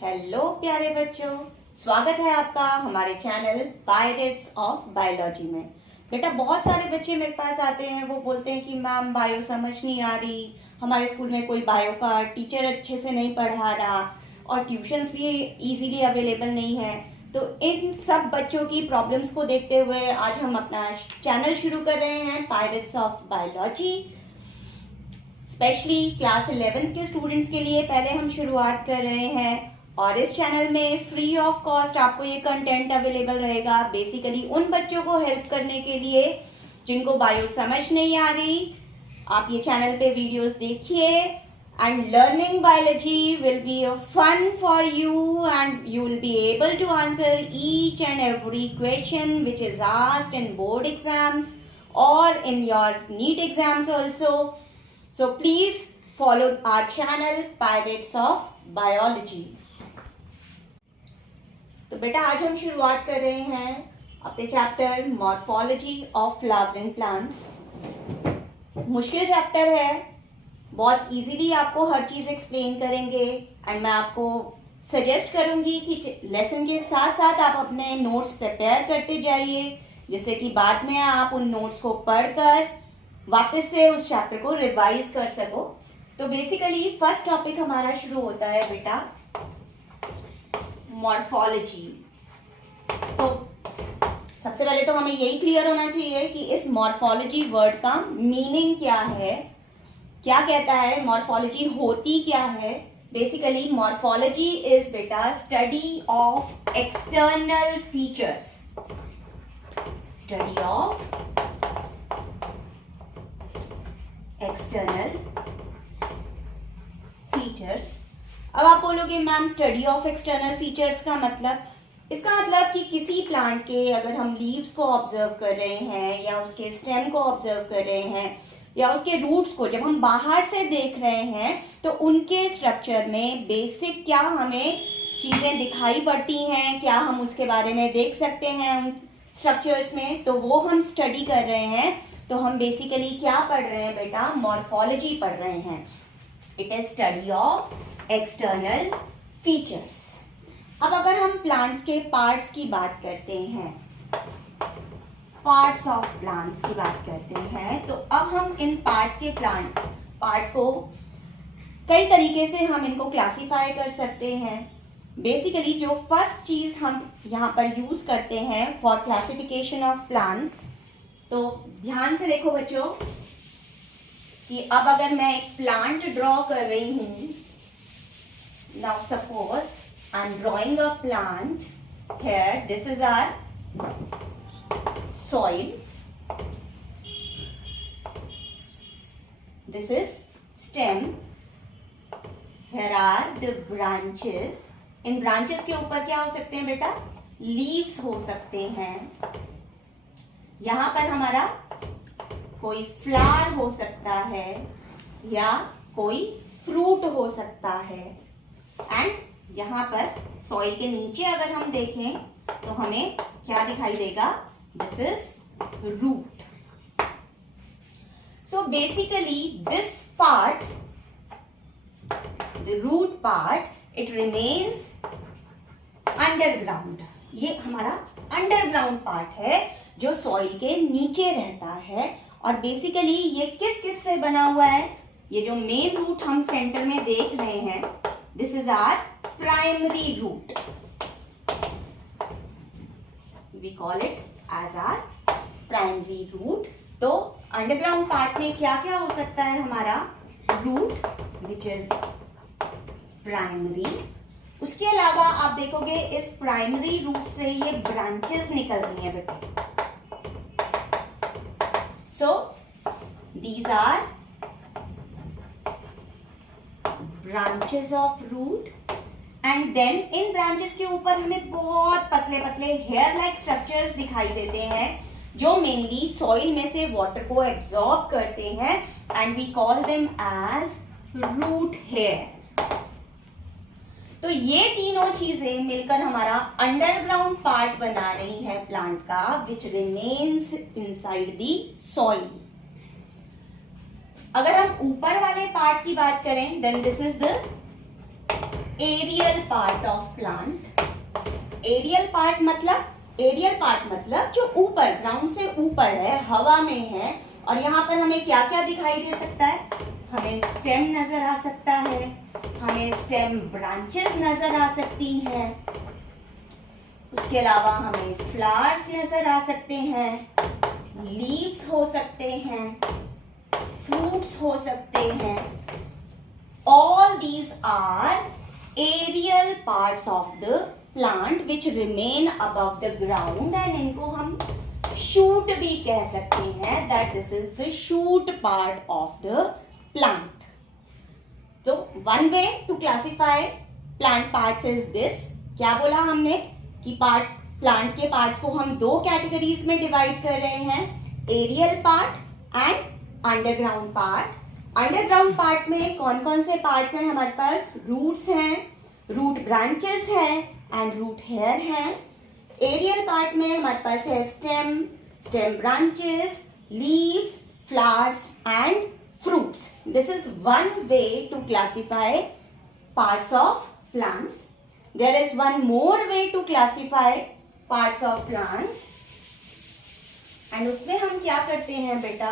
Hello प्यारे बच्चों, स्वागत है आपका हमारे चैनल पायरेट्स ऑफ बायोलॉजी में। बेटा बहुत सारे बच्चे मेरे पास आते हैं, वो बोलते हैं कि मैम बायो समझ नहीं आ रही, हमारे स्कूल में कोई बायो का टीचर अच्छे से नहीं पढ़ा रहा और ट्यूशन्स भी इजीली अवेलेबल नहीं है। तो इन सब बच्चों की प्रॉब्लम्स को देखते हुए आज हम अपना चैनल शुरू कर रहे हैं pirates of biology. Specially class 11 के स्टूडेंट्स के लिए पहले हम शुरुआत कर रहे हैं और इस चैनल में फ्री ऑफ कॉस्ट आपको ये कंटेंट अवेलेबल रहेगा। बेसिकली उन बच्चों को हेल्प करने के लिए जिनको बायो समझ नहीं आ रही, आप ये चैनल पे वीडियोस देखिए and learning biology will be a fun for you and you will be able to answer each and every question which is asked in board exams और in your NEET exams also. So please follow our channel Pirates of Biology। तो बेटा आज हम शुरुआत कर रहे हैं अपने chapter morphology of flowering plants. मुश्किल चैप्टर है, बहुत इजीली आपको हर चीज़ एक्सप्लेन करेंगे एंड मैं आपको सजेस्ट करूंगी कि लेसन के साथ साथ आप अपने नोट्स प्रिपेयर करते जाइए, जिससे कि बाद में आप उन नोट्स को पढ़कर वापस से उस चैप्टर को रिवाइज कर सको। तो बेसिकली फर्स्ट टॉपिक हमारा शुरू होता है बेटा मॉर्फोलॉजी। तो सबसे पहले तो हमें यही क्लियर होना चाहिए कि इस मॉर्फोलॉजी वर्ड का मीनिंग क्या है, क्या कहता है, मॉर्फोलॉजी होती क्या है। बेसिकली मॉर्फोलॉजी इज बेटा study of external features, study of external features. अब आप बोलोगे ma'am study of external features का मतलब, इसका मतलब कि किसी प्लांट के अगर हम लीव्स को ऑब्जर्व कर रहे हैं या उसके स्टेम को ऑब्जर्व कर रहे हैं या उसके रूट्स को जब हम बाहर से देख रहे हैं तो उनके स्ट्रक्चर में बेसिक क्या हमें चीज़ें दिखाई पड़ती हैं, क्या हम उसके बारे में देख सकते हैं उन स्ट्रक्चर्स में, तो वो हम स्टडी कर रहे हैं। तो हम बेसिकली क्या पढ़ रहे हैं बेटा, मॉर्फोलॉजी पढ़ रहे हैं। It is study of external features. अब अगर हम प्लांट्स के पार्ट्स की बात करते हैं, पार्ट्स ऑफ प्लांट्स की बात करते हैं, तो अब हम इन पार्ट्स के पार्ट्स को कई तरीके से हम इनको क्लासीफाई कर सकते हैं। बेसिकली जो फर्स्ट चीज हम यहाँ पर यूज करते हैं फॉर क्लासिफिकेशन ऑफ प्लांट्स, तो ध्यान से देखो बच्चों कि अब अगर मैं एक प्लांट ड्रॉ कर रही हूं, now suppose I am drawing a plant here, this is our soil, this is stem, here are the branches. इन ब्रांचेस के ऊपर क्या हो सकते हैं बेटा, लीव्स हो सकते हैं। यहां पर हमारा कोई फ्लावर हो सकता है या कोई फ्रूट हो सकता है। एंड यहां पर सॉइल के नीचे अगर हम देखें तो हमें क्या दिखाई देगा, this is root. So basically this part, the root part, it remains underground. ये हमारा अंडरग्राउंड पार्ट है जो सॉइल के नीचे रहता है। और बेसिकली ये किस किस से बना हुआ है, ये जो मेन रूट हम सेंटर में देख रहे हैं, this is our primary root, we call it as our primary root. तो अंडरग्राउंड पार्ट में क्या क्या हो सकता है, हमारा रूट विच इज प्राइमरी। उसके अलावा आप देखोगे इस प्राइमरी रूट से ये ब्रांचेस निकल रही हैं बेटा। So these are branches of root and then in branches के ऊपर हमें बहुत पतले पतले हेयर लाइक स्ट्रक्चर्स दिखाई देते हैं जो मेनली सॉइल में से वाटर को एब्जॉर्ब करते हैं and we call them as root hair. तो ये तीनों चीजें मिलकर हमारा अंडरग्राउंड पार्ट बना रही है प्लांट का, which remains inside the soil. अगर हम ऊपर वाले पार्ट की बात करें, then this is the aerial part of plant. Aerial part मतलब जो ऊपर, ग्राउंड से ऊपर है, हवा में है। और यहाँ पर हमें क्या क्या दिखाई दे सकता है? हमें स्टेम नजर आ सकता है, हमें स्टेम ब्रांचेस नजर आ सकती हैं, उसके अलावा हमें फ्लावर्स नजर आ सकते हैं, लीव्स हो सकते हैं, फ्रूट्स हो सकते हैं। All these are aerial parts of the plant which remain above the ground and इनको हम shoot भी कह सकते हैं, that this is the shoot part of the plant. So one way to classify plant parts is this. क्या बोला हमने कि प्लांट के पार्ट्स को हम दो कैटेगरीज में डिवाइड कर रहे हैं, aerial part and underground part. Underground part में कौन कौन से पार्ट्स हैं हमारे पास? रूट्स हैं, रूट ब्रांचेस हैं एंड रूट हेयर हैं। एरियल पार्ट में हमारे पास है stem, stem branches, leaves, flowers and fruits. This is one way to classify parts of plants. There is one more way to classify parts of plant. And उसमें हम क्या करते हैं बेटा?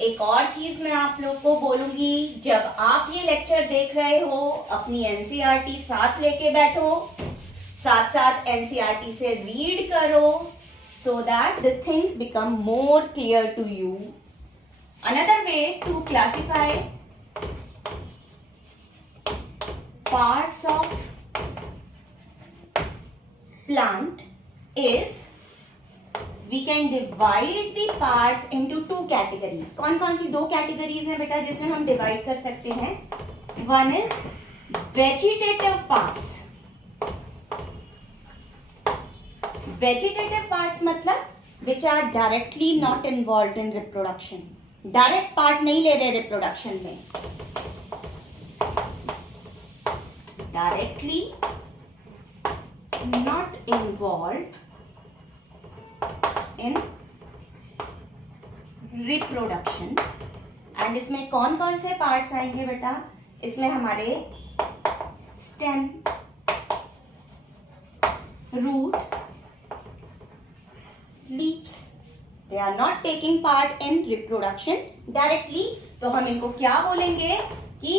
एक और चीज मैं आप लोग को बोलूंगी, जब आप ये लेक्चर देख रहे हो अपनी एनसीईआरटी साथ लेके बैठो, साथ साथ एनसीईआरटी से रीड करो, so that the things become more clear to you. Another way to classify parts of plant is we can divide the parts into two categories. कौन कौन सी दो categories हैं बेटा जिसमें हम divide कर सकते हैं? One is vegetative parts. Vegetative parts मतलब which are directly not involved in reproduction. Direct part नहीं ले रहे रिप्रोडक्शन में, directly not involve in reproduction. And इसमें कौन कौन से पार्ट्स आएंगे बेटा? इसमें हमारे stem, root, leaves. They are not taking part in reproduction directly. तो हम इनको क्या बोलेंगे कि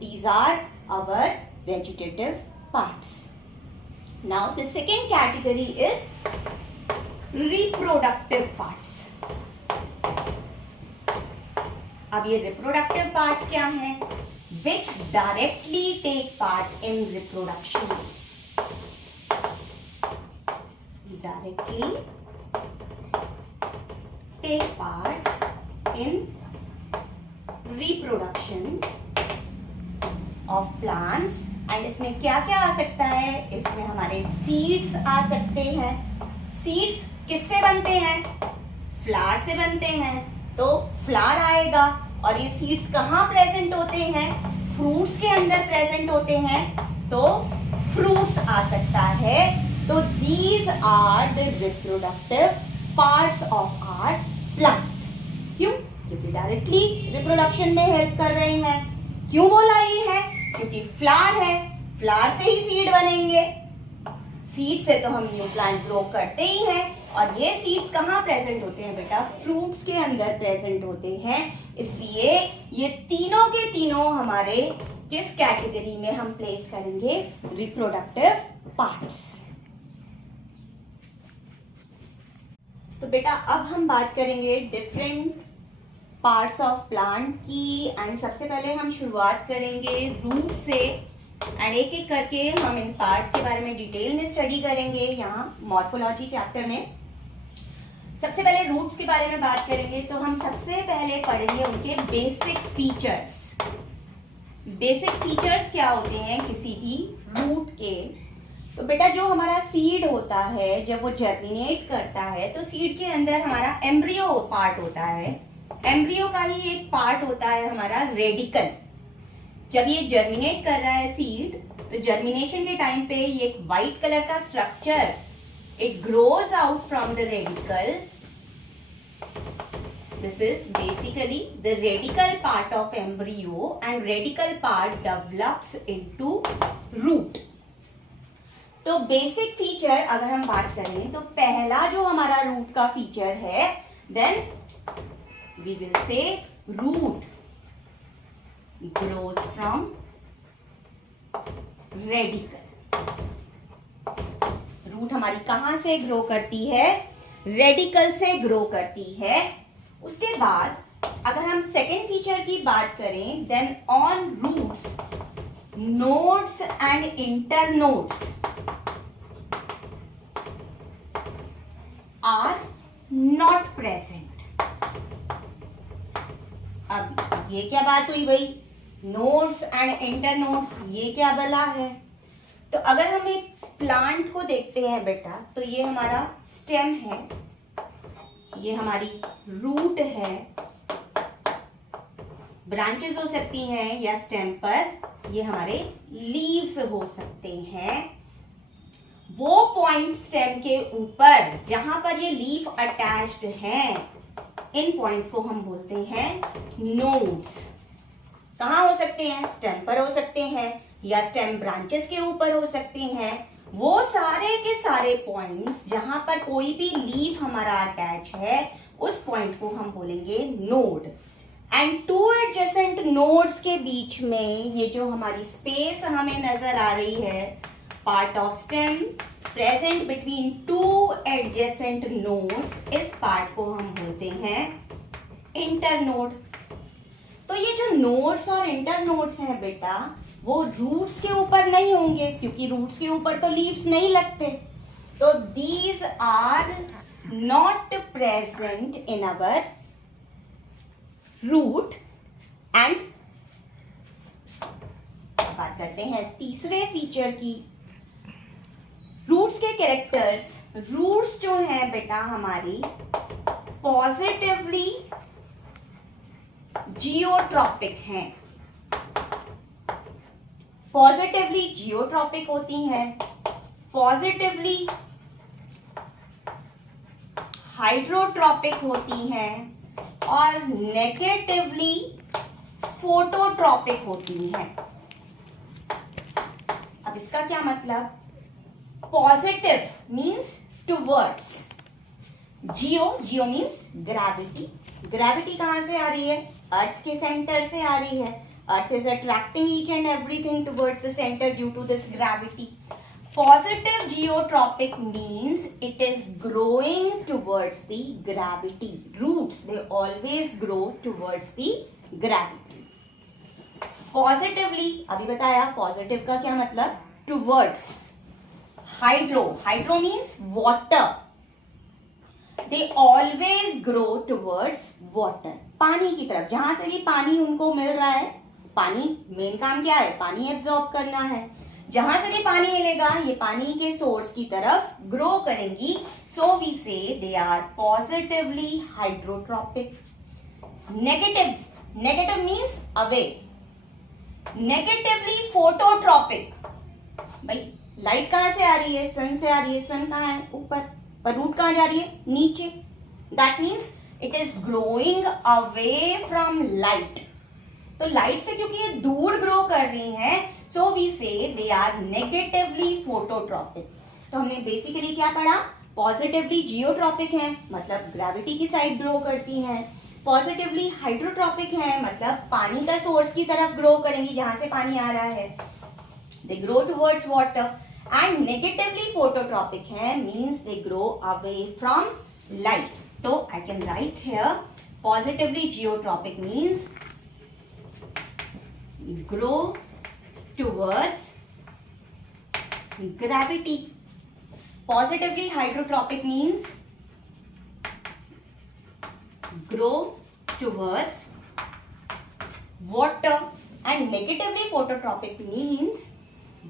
these are our vegetative parts. Now the second category is reproductive parts. अब ये reproductive parts क्या हैं? Which directly take part in reproduction. Directly take part in reproduction of plants. And इसमें क्या क्या आ सकता है? इसमें हमारे सीड्स आ सकते हैं। सीड्स किससे बनते हैं? फ्लावर से बनते हैं, तो फ्लावर आएगा। और ये सीड्स कहाँ प्रेजेंट होते हैं? फ्रूट्स के अंदर प्रेजेंट होते हैं, तो फ्रूट्स आ सकता है। तो these are the reproductive parts of our plant. क्यों? क्योंकि डायरेक्टली रिप्रोडक्शन में हेल्प कर रहे हैं। क्यों बोला ये है? क्योंकि फ्लावर है, फ्लावर से ही सीड बनेंगे, सीड से तो हम न्यू प्लांट ग्रो करते ही हैं। और ये सीड्स कहाँ प्रेजेंट होते हैं बेटा? फ्रूट्स के अंदर प्रेजेंट होते हैं। इसलिए ये तीनों के तीनों हमारे किस कैटेगरी में हम प्लेस करेंगे? Reproductive parts. तो बेटा अब हम बात करेंगे डिफरेंट पार्ट्स ऑफ प्लांट की। एंड सबसे पहले हम शुरुआत करेंगे रूट से, एंड एक एक करके हम इन पार्ट्स के बारे में डिटेल में स्टडी करेंगे यहाँ मॉर्फोलॉजी चैप्टर में। सबसे पहले रूट्स के बारे में बात करेंगे, तो हम सबसे पहले पढ़ेंगे उनके बेसिक फीचर्स। बेसिक फीचर्स क्या होते हैं किसी भी रूट के? तो बेटा जो हमारा सीड होता है, जब वो जर्मिनेट करता है, तो सीड के अंदर हमारा एम्ब्रियो पार्ट होता है। एम्ब्रियो का ही एक पार्ट होता है हमारा रेडिकल। जब ये जर्मिनेट कर रहा है सीड, तो जर्मिनेशन के टाइम पे ये एक व्हाइट कलर का structure, it grows out from the radical This is basically the radical part of embryo and radical part develops into root. तो बेसिक फीचर अगर हम बात करें तो पहला जो हमारा रूट का फीचर है, then we will say root grows from radical. Root हमारी कहां से ग्रो करती है? रेडिकल से ग्रो करती है. उसके बाद अगर हम सेकेंड फीचर की बात करें, then on roots nodes and internodes are not present. अब ये क्या बात हुई भाई? नोड्स एंड इंटरनोड्स, ये क्या बला है? तो अगर हम एक प्लांट को देखते हैं बेटा, तो ये हमारा स्टेम है, ये हमारी रूट है, ब्रांचेस हो सकती हैं या स्टेम पर, ये हमारे लीव्स हो सकते हैं. वो पॉइंट स्टेम के ऊपर जहां पर ये लीफ अटैच्ड हैं, इन पॉइंट्स को हम बोलते हैं नोड्स. कहां हो सकते हैं? स्टेम पर हो सकते हैं या स्टेम ब्रांचेस के ऊपर हो सकते हैं. वो सारे के सारे पॉइंट्स जहां पर कोई भी लीफ हमारा अटैच है, उस पॉइंट को हम बोलेंगे node. And two adjacent nodes के बीच में ये जो हमारी स्पेस हमें नजर आ रही है, part of stem present between two adjacent nodes, इस पार्ट को हम बोलते हैं इंटरनोड. तो ये जो नोड्स और इंटरनोड्स हैं बेटा, वो रूट्स के ऊपर नहीं होंगे, क्योंकि रूट्स के ऊपर तो लीव्स नहीं लगते. तो these are not present in our root. And बात करते हैं तीसरे फीचर की, रूट्स के कैरेक्टर्स. रूट्स जो हैं बेटा हमारी पॉजिटिवली जियोट्रॉपिक हैं, पॉजिटिवली जियोट्रॉपिक होती हैं, पॉजिटिवली हाइड्रोट्रॉपिक होती हैं और नेगेटिवली फोटोट्रॉपिक होती हैं. अब इसका क्या मतलब? पॉजिटिव मीन्स टूवर्ड्स, जियो मीन्स ग्रेविटी. ग्रेविटी कहां से आ रही है? अर्थ के सेंटर से आ रही है. Earth is attracting each and everything towards the centre due to this gravity. Positive geotropic means it is growing towards the gravity. Roots they always grow towards the gravity. Positively अभी बताया, positive का क्या मतलब? Towards. Hydro means water. They always grow towards water. पानी की तरफ, जहां से भी पानी उनको मिल रहा है, पानी मेन काम क्या है? पानी एब्जॉर्ब करना है. जहां से भी पानी मिलेगा, ये पानी के सोर्स की तरफ ग्रो करेंगी. So we say they are positively hydrotropic. Negative means away. Negatively phototropic. भाई लाइट कहां से आ रही है? सन से आ रही है. सन कहां है? ऊपर. पर रूट कहां जा रही है? नीचे. That means it is growing away from light. तो लाइट से क्योंकि ये दूर ग्रो कर रही हैं, सो we say they are negatively phototropic. तो हमने बेसिकली क्या पढ़ा? पॉजिटिवली जियोट्रॉपिक है, मतलब ग्रेविटी की साइड ग्रो करती हैं. पॉजिटिवली हाइड्रोट्रॉपिक है, मतलब पानी का सोर्स की तरफ ग्रो करेंगी, जहां से पानी आ रहा है. They grow towards water. And negatively phototropic है, means they grow away from light. तो I can write here positively geotropic means grow towards gravity. Positively hydrotropic means grow towards water, and negatively phototropic means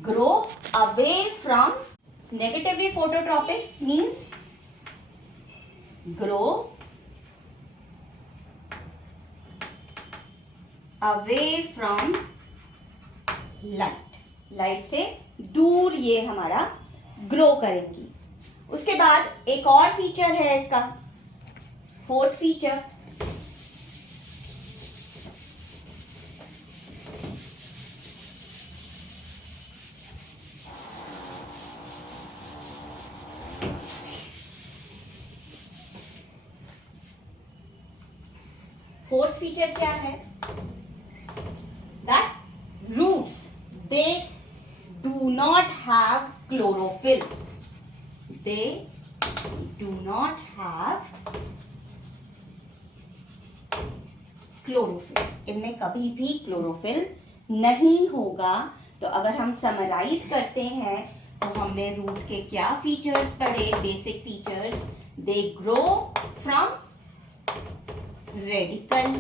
grow away from. Negatively phototropic means grow away from light. Light से दूर ये हमारा grow करेंगी. उसके बाद एक और feature है इसका, फोर्थ फीचर. फोर्थ फीचर क्या है? That roots they do not have chlorophyll. They do not have chlorophyll. इनमें कभी भी क्लोरोफिल नहीं होगा. तो अगर हम समराइज करते हैं तो हमने रूट के क्या फीचर्स पढ़े? Basic features. They grow from radical.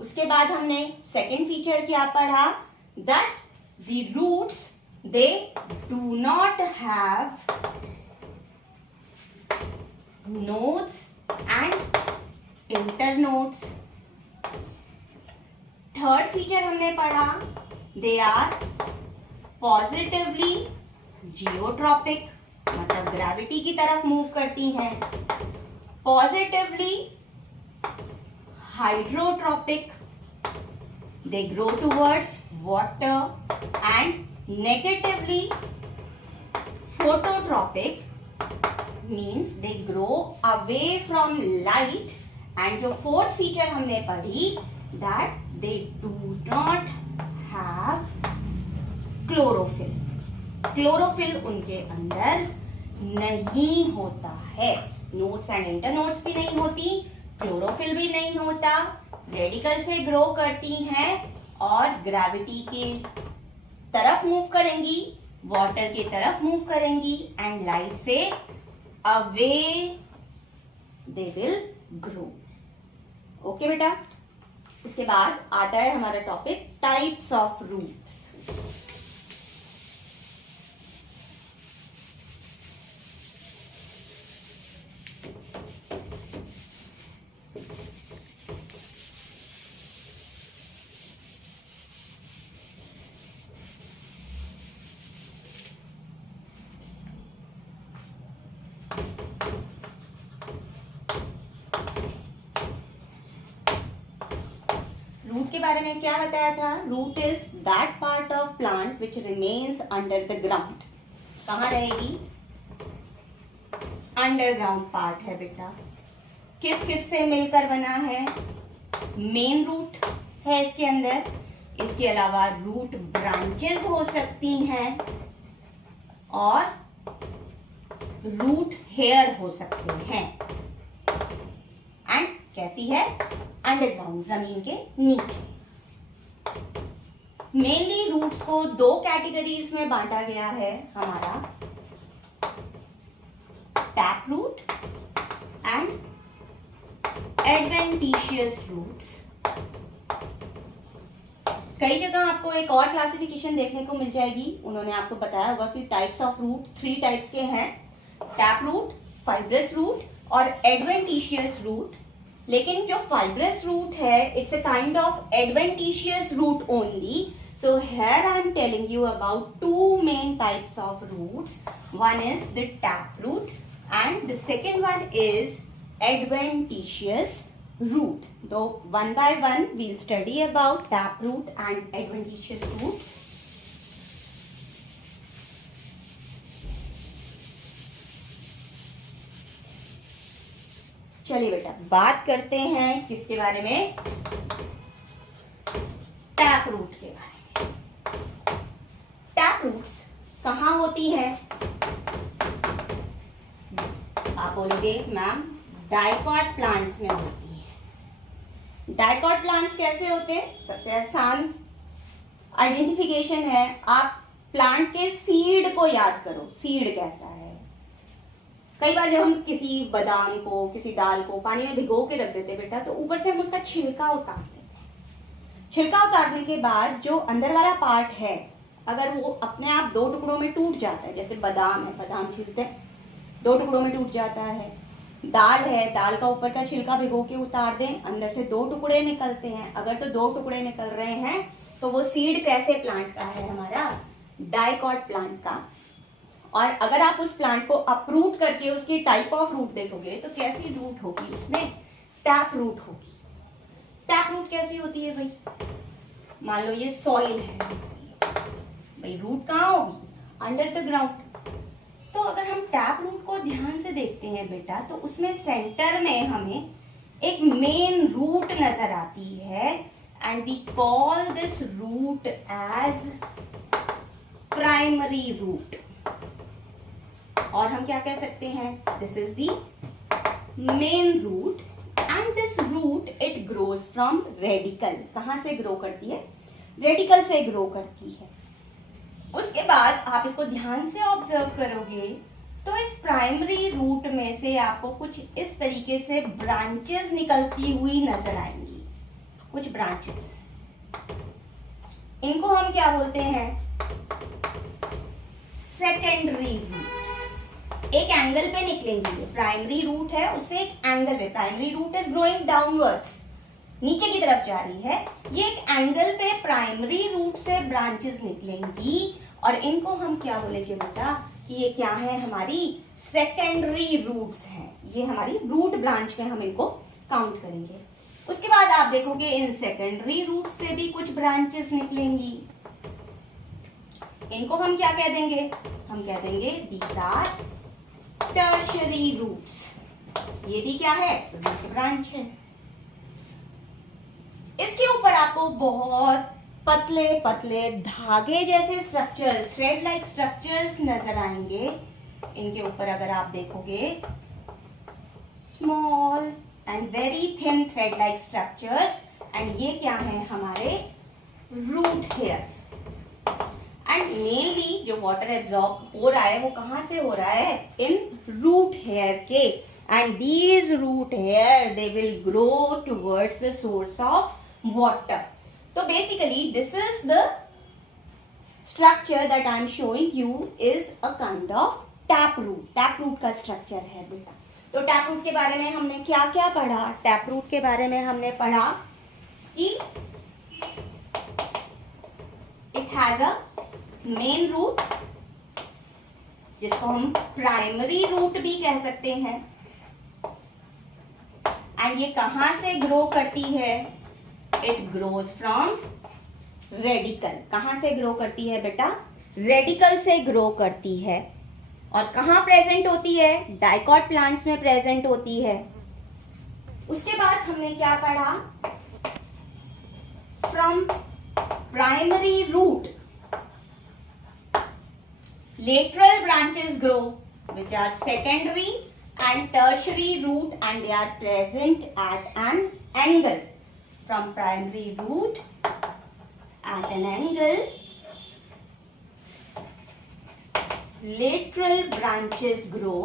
उसके बाद हमने सेकेंड फीचर क्या पढ़ा? That the roots they do not have nodes and internodes. Third feature हमने पढ़ा, दे आर पॉजिटिवली जियोट्रॉपिक, मतलब ग्रेविटी की तरफ मूव करती हैं. Positively hydrotropic, they grow towards water. And negatively phototropic, means they grow away from light. And जो fourth feature हमने पढ़ी, that they do not have chlorophyll. Chlorophyll उनके अंदर नहीं होता है. नोड्स एंड इंटरनोड्स भी नहीं होती, क्लोरोफिल भी नहीं होता. रेडिकल से ग्रो करती हैं और ग्रेविटी के तरफ मूव करेंगी, वाटर की तरफ मूव करेंगी एंड लाइट से away they will grow. Okay बेटा. इसके बाद आता है हमारा topic types of roots. Root के बारे में क्या बताया था? Root is that part of plant which remains under the ground. कहाँ रहेगी? अंडरग्राउंड पार्ट है बेटा. किस किस से मिलकर बना है? मेन रूट है इसके अंदर. इसके अलावा रूट ब्रांचेस हो सकती हैं और रूट हेयर हो सकते हैं. एंड कैसी है? अंडरग्राउंड, जमीन के नीचे. मेनली रूट्स को दो कैटेगरीज में बांटा गया है हमारा, tap root and adventitious roots. कई जगह आपको एक और क्लासिफिकेशन देखने को मिल जाएगी. उन्होंने आपको बताया होगा कि टाइप्स ऑफ रूट 3 टाइप्स के हैं, टैप रूट, फाइब्रस रूट और एडवेंटिशियस रूट. लेकिन जो फाइब्रस रूट है, it's a kind of adventitious root only. So here I am telling you about two main types of roots. One is the taproot and the second one is adventitious root. Though one by one we'll study about taproot and adventitious roots. चलिए बेटा बात करते हैं किसके बारे में? Tap root के बारे में. टैप रूट्स कहाँ होती हैं? आप बोलोगे मैम डाइकॉट प्लांट्स में होती है. डाइकॉट प्लांट्स कैसे होते हैं? सबसे आसान आइडेंटिफिकेशन है, आप प्लांट के सीड को याद करो. सीड कैसा है? कई बार जब हम किसी बादाम को, किसी दाल को पानी में भिगो के रख देते बेटा, तो ऊपर से हम उसका छिलका उतार देते हैं. छिलका उतारने के बाद जो अंदर वाला पार्ट है, अगर वो अपने आप 2 टुकड़ों में टूट जाता है, जैसे बादाम है, बादाम छीलते हैं 2 टुकड़ों में टूट जाता है. दाल है, दाल का ऊपर का छिलका भिगो के उतार दें, अंदर से 2 टुकड़े निकलते हैं. अगर तो 2 टुकड़े निकल रहे हैं तो वो सीड कैसे प्लांट का है? हमारा डाइकॉट प्लांट का. और अगर आप उस प्लांट को अपरूट करके उसकी टाइप ऑफ रूट देखोगे तो कैसी रूट होगी? उसमें टैप रूट होगी. टैप रूट कैसी होती है भाई? मान लो ये सॉइल है भाई, रूट कहाँ होगी? Under the ground. तो अगर हम टैप रूट को ध्यान से देखते हैं बेटा, तो उसमें सेंटर में हमें एक मेन रूट नजर आती है and we call this root as primary root. और हम क्या कह सकते हैं, this is the main root and this root it grows from radical. कहां से ग्रो करती है, रेडिकल से ग्रो करती है। उसके बाद आप इसको ध्यान से ऑब्जर्व करोगे तो इस प्राइमरी रूट में से आपको कुछ इस तरीके से ब्रांचेस निकलती हुई नजर आएंगी, कुछ ब्रांचेस। इनको हम क्या बोलते हैं, सेकेंडरी रूट्स। एक एंगल पे निकलेंगी, प्राइमरी रूट है उससे एक एंगल पे, primary root is growing downwards, नीचे की तरफ जा रही है, ये एक एंगल पे प्राइमरी रूट से ब्रांचेस निकलेंगी और इनको हम क्या बोलेंगे बेटा कि ये क्या है, हमारी सेकेंडरी रूट्स हैं। ये हमारी रूट ब्रांच में हम इनको काउंट करेंगे। उसके बाद आप देखोगे इन सेकेंडरी रूट से भी कुछ ब्रांचेस निकलेंगी, इनको हम क्या कह देंगे, हम कह देंगे दीज आर टर्शरी रूट्स। ये भी क्या है, रूट ब्रांच है। इसके ऊपर आपको बहुत पतले पतले धागे जैसे स्ट्रक्चर्स, थ्रेड लाइक स्ट्रक्चर्स नजर आएंगे। इनके ऊपर अगर आप देखोगे small and very thin thread like structures, and ये क्या है, हमारे रूट हेयर। एंड मेनली जो वाटर एब्जॉर्ब हो रहा है वो कहां से हो रहा है, इन रूट हेयर के। And these root hair they will grow towards the source of water. So basically this is the structure that I am showing you is a kind of tap root. Tap root का structure है बेटा। तो tap root के बारे में हमने क्या क्या पढ़ा, tap root के बारे में हमने पढ़ा कि it has a main root जिसको हम primary root भी कह सकते हैं, and ये कहां से grow करती है, इट ग्रोज फ्रॉम रेडिकल। कहां से ग्रो करती है बेटा, रेडिकल से ग्रो करती है। और कहां प्रेजेंट होती है, डाइकॉट प्लांट्स में प्रेजेंट होती है। उसके बाद हमने क्या पढ़ा, from primary root lateral branches grow which are secondary and tertiary root and they are present at an angle. From primary root at an angle, lateral branches grow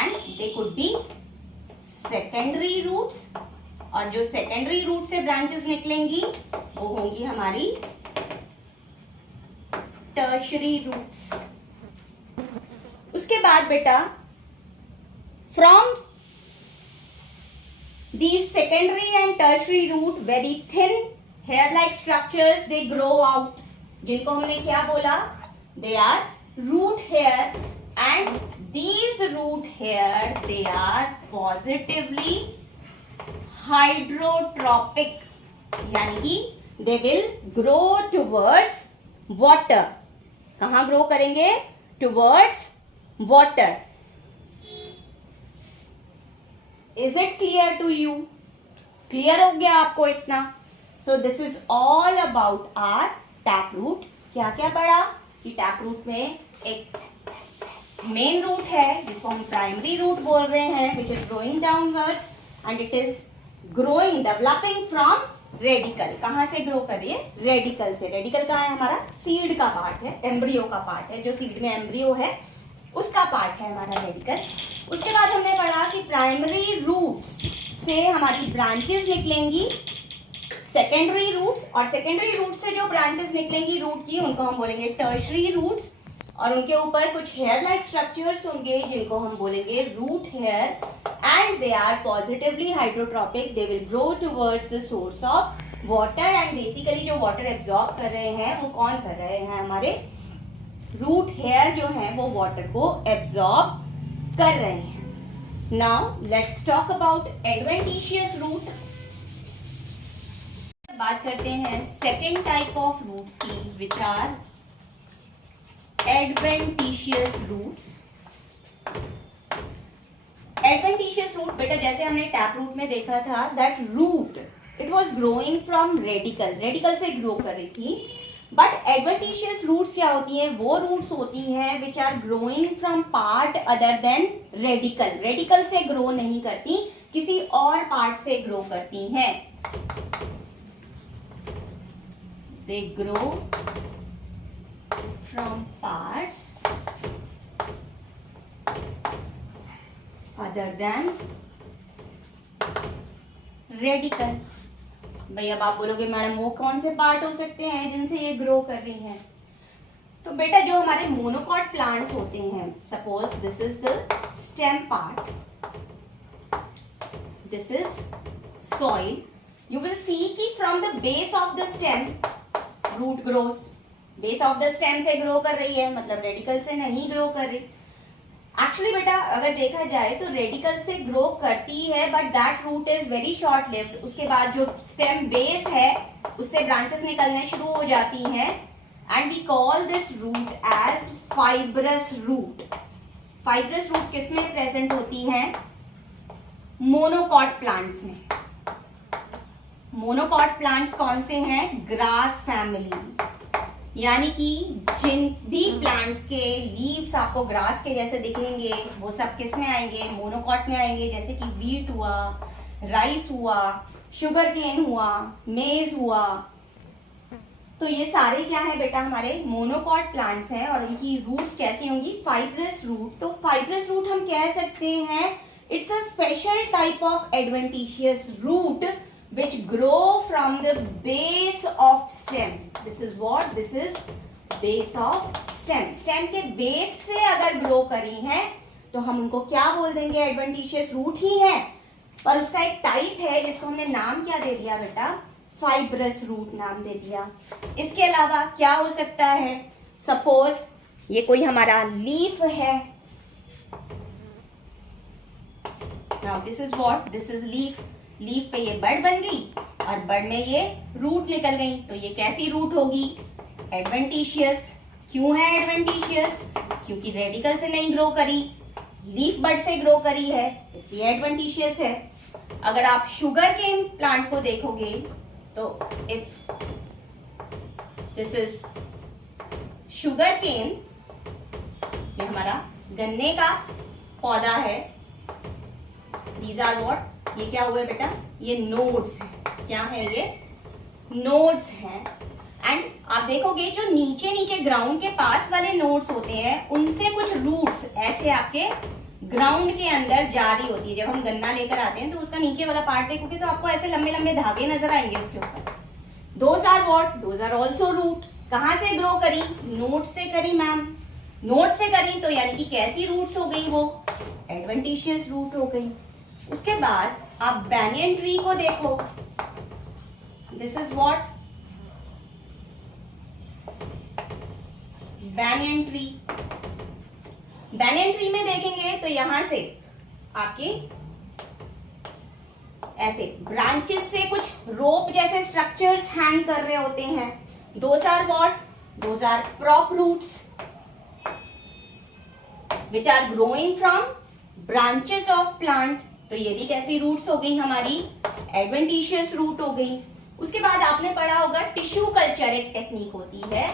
and they could be secondary roots, और जो secondary root से branches निकलेंगी वो होंगी हमारी tertiary roots। उसके बाद बेटा from these secondary and tertiary root very thin hair like structures they grow out, जिनको हमने क्या बोला, they are root hair and these root hair they are positively hydrotropic, यानी कि they will grow towards water। कहाँ grow करेंगे, towards water। Is it clear to you? Clear हो गया आपको इतना? So this is all about our tap root। क्या क्या पढ़ा कि tap root में एक main root है जिसको हम primary root बोल रहे हैं, which is growing downwards and it is growing, developing from radical। कहाँ से grow कर रही है, radical से। radical कहाँ है, हमारा seed का part है, embryo का part है, जो seed में embryo है उसका पार्ट है हमारा रेडिकल। उसके बाद हमने पढ़ा कि प्राइमरी रूट्स से हमारी ब्रांचेस निकलेंगी सेकेंडरी रूट्स, और सेकेंडरी रूट्स से जो ब्रांचेस निकलेंगी रूट की उनको हम बोलेंगे टर्शरी रूट्स, और उनके ऊपर कुछ हेयर लाइक स्ट्रक्चर्स होंगे जिनको हम बोलेंगे root hair, and they are positively hydrotropic, they will grow towards the source of water. And basically जो वाटर एब्जॉर्ब कर रहे हैं वो कौन कर रहे हैं, हमारे रूट हेयर जो है वो वाटर को एब्जॉर्ब कर रहे हैं। Now let's talk about adventitious root. बात करते हैं सेकेंड टाइप ऑफ रूट्स की, which are adventitious roots. Adventitious root बेटा जैसे हमने टैप रूट में देखा था that root it was growing from radical, radical से ग्रो कर रही थी। बट एडवेंटिशियस रूट्स क्या होती हैं, वो रूट्स होती हैं which are growing from part other than radical, radical से ग्रो नहीं करती, किसी और पार्ट से ग्रो करती हैं। They grow from parts other than radical. भाई अब आप बोलोगे मैडम वो कौन से पार्ट हो सकते हैं जिनसे ये ग्रो कर रही हैं? तो बेटा जो हमारे मोनोकॉट प्लांट्स होते हैं, suppose this is the stem part, this is soil, you will see कि from the base of the stem root grows, base of the stem से ग्रो कर रही है, मतलब रेडिकल से नहीं ग्रो कर रही। एक्चुअली बेटा अगर देखा जाए तो रेडिकल से ग्रो करती है but that root is very short lived, उसके बाद जो स्टेम बेस है उससे ब्रांचेस निकलने शुरू हो जाती हैं and we call this root as fibrous root. Fibrous root किस में प्रेजेंट होती हैं? मोनोकॉट प्लांट्स में। मोनोकॉट प्लांट्स कौन से हैं? ग्रास फैमिली, यानी कि जिन भी प्लांट्स के लीव्स आपको ग्रास के जैसे दिखेंगे वो सब किस में आएंगे? मोनोकॉट में आएंगे, जैसे कि वीट हुआ, राइस हुआ, शुगर केन हुआ, मेज हुआ। तो ये सारे क्या है बेटा? हमारे मोनोकॉट प्लांट्स हैं और उनकी रूट्स कैसी होंगी? Fibrous root. तो फाइब्रस रूट हम कह सकते हैं it's a special type of adventitious root which grow from the base of stem. This is what? This is base of stem. Stem के base से अगर grow करी हैं तो हम उनको क्या बोल देंगे? एडवेंटिशियस रूट ही है, पर उसका एक टाइप है जिसको हमने नाम क्या दे दिया बेटा? फाइब्रस रूट नाम दे दिया। इसके अलावा क्या हो सकता है? सपोज ये कोई हमारा लीफ है, now this is what? This is leaf. Leaf पे ये बड बन गई और बड में ये रूट निकल गई, तो ये कैसी रूट होगी? एडवेंटिशियस। क्यों है एडवेंटिशियस? क्योंकि रेडिकल से नहीं ग्रो करी, लीफ बड से ग्रो करी है, इसलिए एडवेंटिशियस है। अगर आप शुगर केन प्लांट को देखोगे तो if this is sugar cane, ये हमारा गन्ने का पौधा है, दीज आर व्हाट? ये क्या हुए बेटा? ये नोड्स हैं। क्या है ये? नोड्स हैं। एंड आप देखोगे जो नीचे नीचे ग्राउंड के पास वाले नोड्स होते हैं उनसे कुछ रूट्स ऐसे आपके ग्राउंड के अंदर जारी होती है। जब हम गन्ना लेकर आते हैं तो उसका नीचे वाला पार्ट देखोगे तो आपको ऐसे लंबे लंबे धागे नजर आएंगे उसके ऊपर। Those are what? Those are also root. कहाँ से ग्रो करी? नोड से करी मैम। नोड से करी तो यानी कि कैसी रूट्स हो गई? वो एडवेंटिशियस रूट हो गई। उसके बाद आप बैनियन ट्री को देखो, this is what? Banyan tree. Banyan tree में देखेंगे तो यहां से आपके ऐसे ब्रांचेस से कुछ रोप जैसे स्ट्रक्चर्स हैंग कर रहे होते हैं। Those are what? Those are prop roots which are growing from branches of plant. तो ये भी कैसी रूट्स हो गई? हमारी एडवेंटिशियस रूट हो गई। उसके बाद आपने पढ़ा होगा टिश्यू कल्चर एक टेक्निक होती है।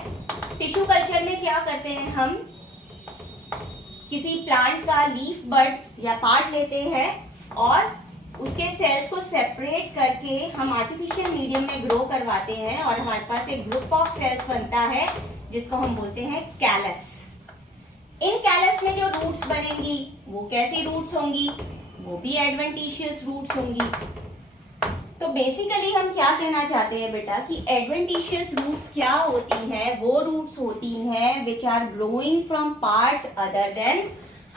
टिश्यू कल्चर में क्या करते हैं? हम किसी प्लांट का लीफ बड या पार्ट लेते हैं और उसके सेल्स को सेपरेट करके हम आर्टिफिशियल मीडियम में ग्रो करवाते हैं और हमारे पास एक ग्रुप ऑफ सेल्स बनता है जिसको हम बोलते हैं कैलस। इन कैलस में जो रूट्स बनेंगी वो कैसी रूट्स होंगी? वो भी एडवेंटिशियस रूट्स होंगी। तो बेसिकली हम क्या कहना चाहते हैं बेटा कि एडवेंटिशियस रूट्स क्या होती हैं? वो रूट्स होती हैं which are growing from parts other than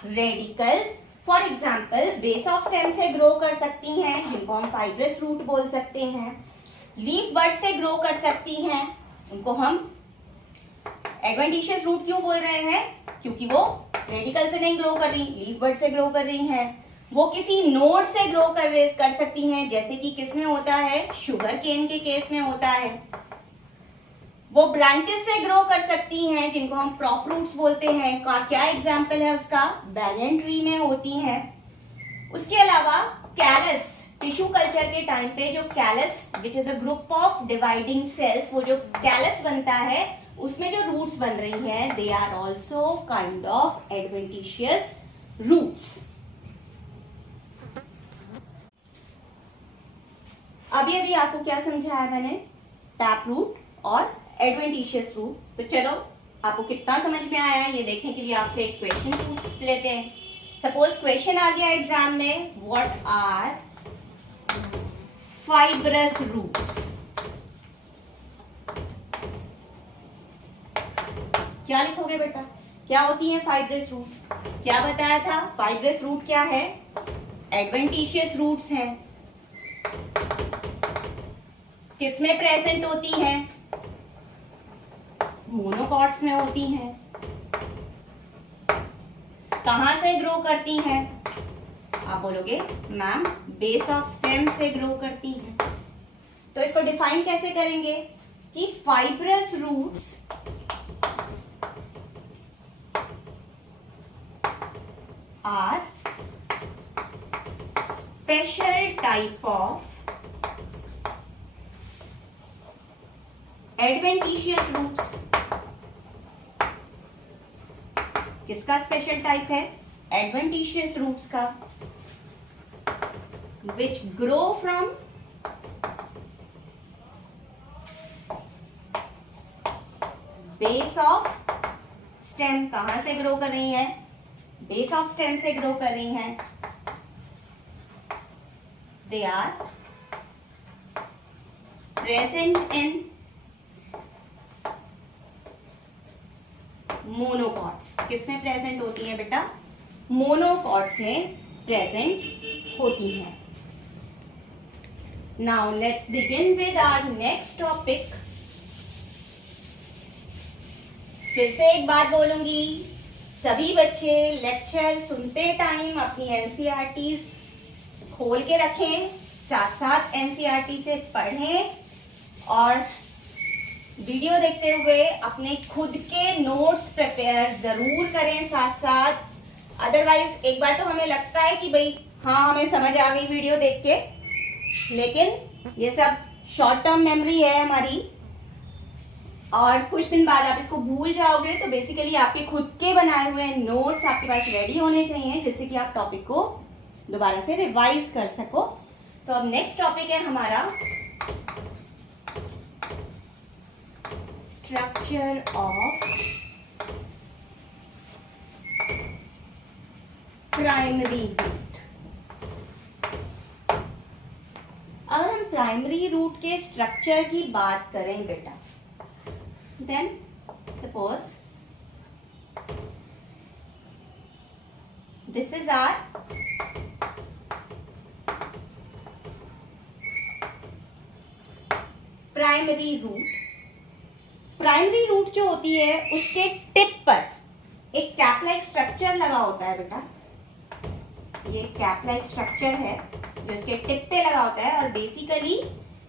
radical. For example base of stem से ग्रो कर सकती हैं जिनको हम फाइब्रस रूट बोल सकते हैं। लीफ बड से ग्रो कर सकती हैं, उनको हम एडवेंटिशियस रूट क्यों बोल रहे हैं? क्योंकि वो रेडिकल से नहीं ग्रो कर रही, लीफ बड से ग्रो कर रही हैं। वो किसी नोड से ग्रो कर सकती हैं, जैसे कि किस में होता है? शुगर केन के केस में होता है। वो ब्रांचेस से ग्रो कर सकती हैं जिनको हम प्रॉप रूट्स बोलते हैं। क्या एग्जाम्पल है उसका? बैनियन ट्री में होती हैं। उसके अलावा कैलस, टिश्यू कल्चर के टाइम पे जो callus which is a group of dividing cells, वो जो कैलस बनता है उसमें जो रूट्स बन रही हैं they are also kind of adventitious roots. अभी अभी आपको क्या समझाया मैंने, टैप रूट और एडवेंटिशियस रूट। तो चलो आपको कितना समझ में आया है ये देखने के लिए आपसे एक क्वेश्चन पूछ लेते हैं। सपोज क्वेश्चन आ गया एग्जाम में, व्हाट आर फाइब्रस रूट्स। क्या लिखोगे बेटा, क्या होती है फाइब्रस रूट? क्या बताया था, फाइब्रस रूट क्या है? एडवेंटिशियस रूट्स हैं। किसमें प्रेजेंट होती हैं? मोनोकॉट्स में होती हैं। कहां से ग्रो करती हैं? आप बोलोगे मैम बेस ऑफ स्टेम से ग्रो करती हैं। तो इसको डिफाइन कैसे करेंगे कि fibrous roots are special type of adventitious roots. किसका स्पेशल टाइप है? एडवेंटिशियस रूट्स का, which grow from base of stem. कहां से ग्रो कर रही है? बेस ऑफ स्टेम से ग्रो कर रही हैं। They are present in monocots. किसमें प्रेजेंट होती है बेटा? मोनोकॉट्स में प्रेजेंट होती हैं। Now let's begin with our next topic. फिर से एक बात बोलूंगी, सभी बच्चे लेक्चर सुनते टाइम अपनी एनसीईआरटीज खोल के रखें, साथ साथ एनसीईआरटी से पढ़ें और वीडियो देखते हुए अपने खुद के नोट्स प्रिपेयर जरूर करें साथ साथ। अदरवाइज एक बार तो हमें लगता है कि भाई हाँ हमें समझ आ गई वीडियो देख के, लेकिन ये सब शॉर्ट टर्म मेमोरी है हमारी और कुछ दिन बाद आप इसको भूल जाओगे। तो बेसिकली आपके खुद के बनाए हुए नोट्स आपके पास रेडी होने चाहिए जिससे कि आप टॉपिक को दोबारा से रिवाइज कर सको। तो अब नेक्स्ट टॉपिक है हमारा स्ट्रक्चर ऑफ प्राइमरी रूट। अगर हम प्राइमरी रूट के स्ट्रक्चर की बात करें बेटा, then suppose this is our primary root. Primary root जो होती है उसके टिप पर एक कैप लाइक स्ट्रक्चर लगा होता है बेटा। ये कैप लाइक स्ट्रक्चर है जो इसके टिप पे लगा होता है और बेसिकली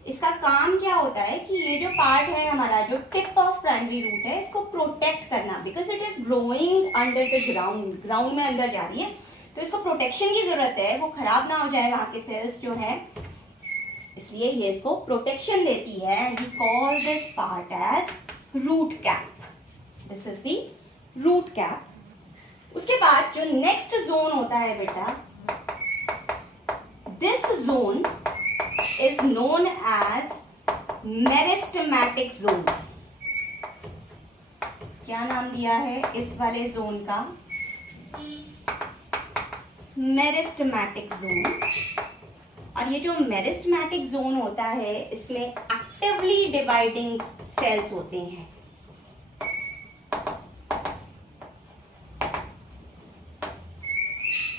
इसका काम क्या होता है कि ये जो पार्ट है हमारा, जो टिप ऑफ प्राइमरी रूट है, इसको प्रोटेक्ट करना, because it is growing under the ground, ground में अंदर जा रही है तो इसको प्रोटेक्शन की जरूरत है, वो खराब ना हो जाए वहां के सेल्स जो है, इसलिए ये इसको प्रोटेक्शन देती है। And we call this part as root cap. This is the root cap. उसके बाद जो नेक्स्ट जोन होता है बेटा, this zone is known as meristematic zone. क्या नाम दिया है इस वाले जोन का? Meristematic zone. और ये जो मेरिस्टेमेटिक जोन होता है इसमें एक्टिवली डिवाइडिंग सेल्स होते हैं।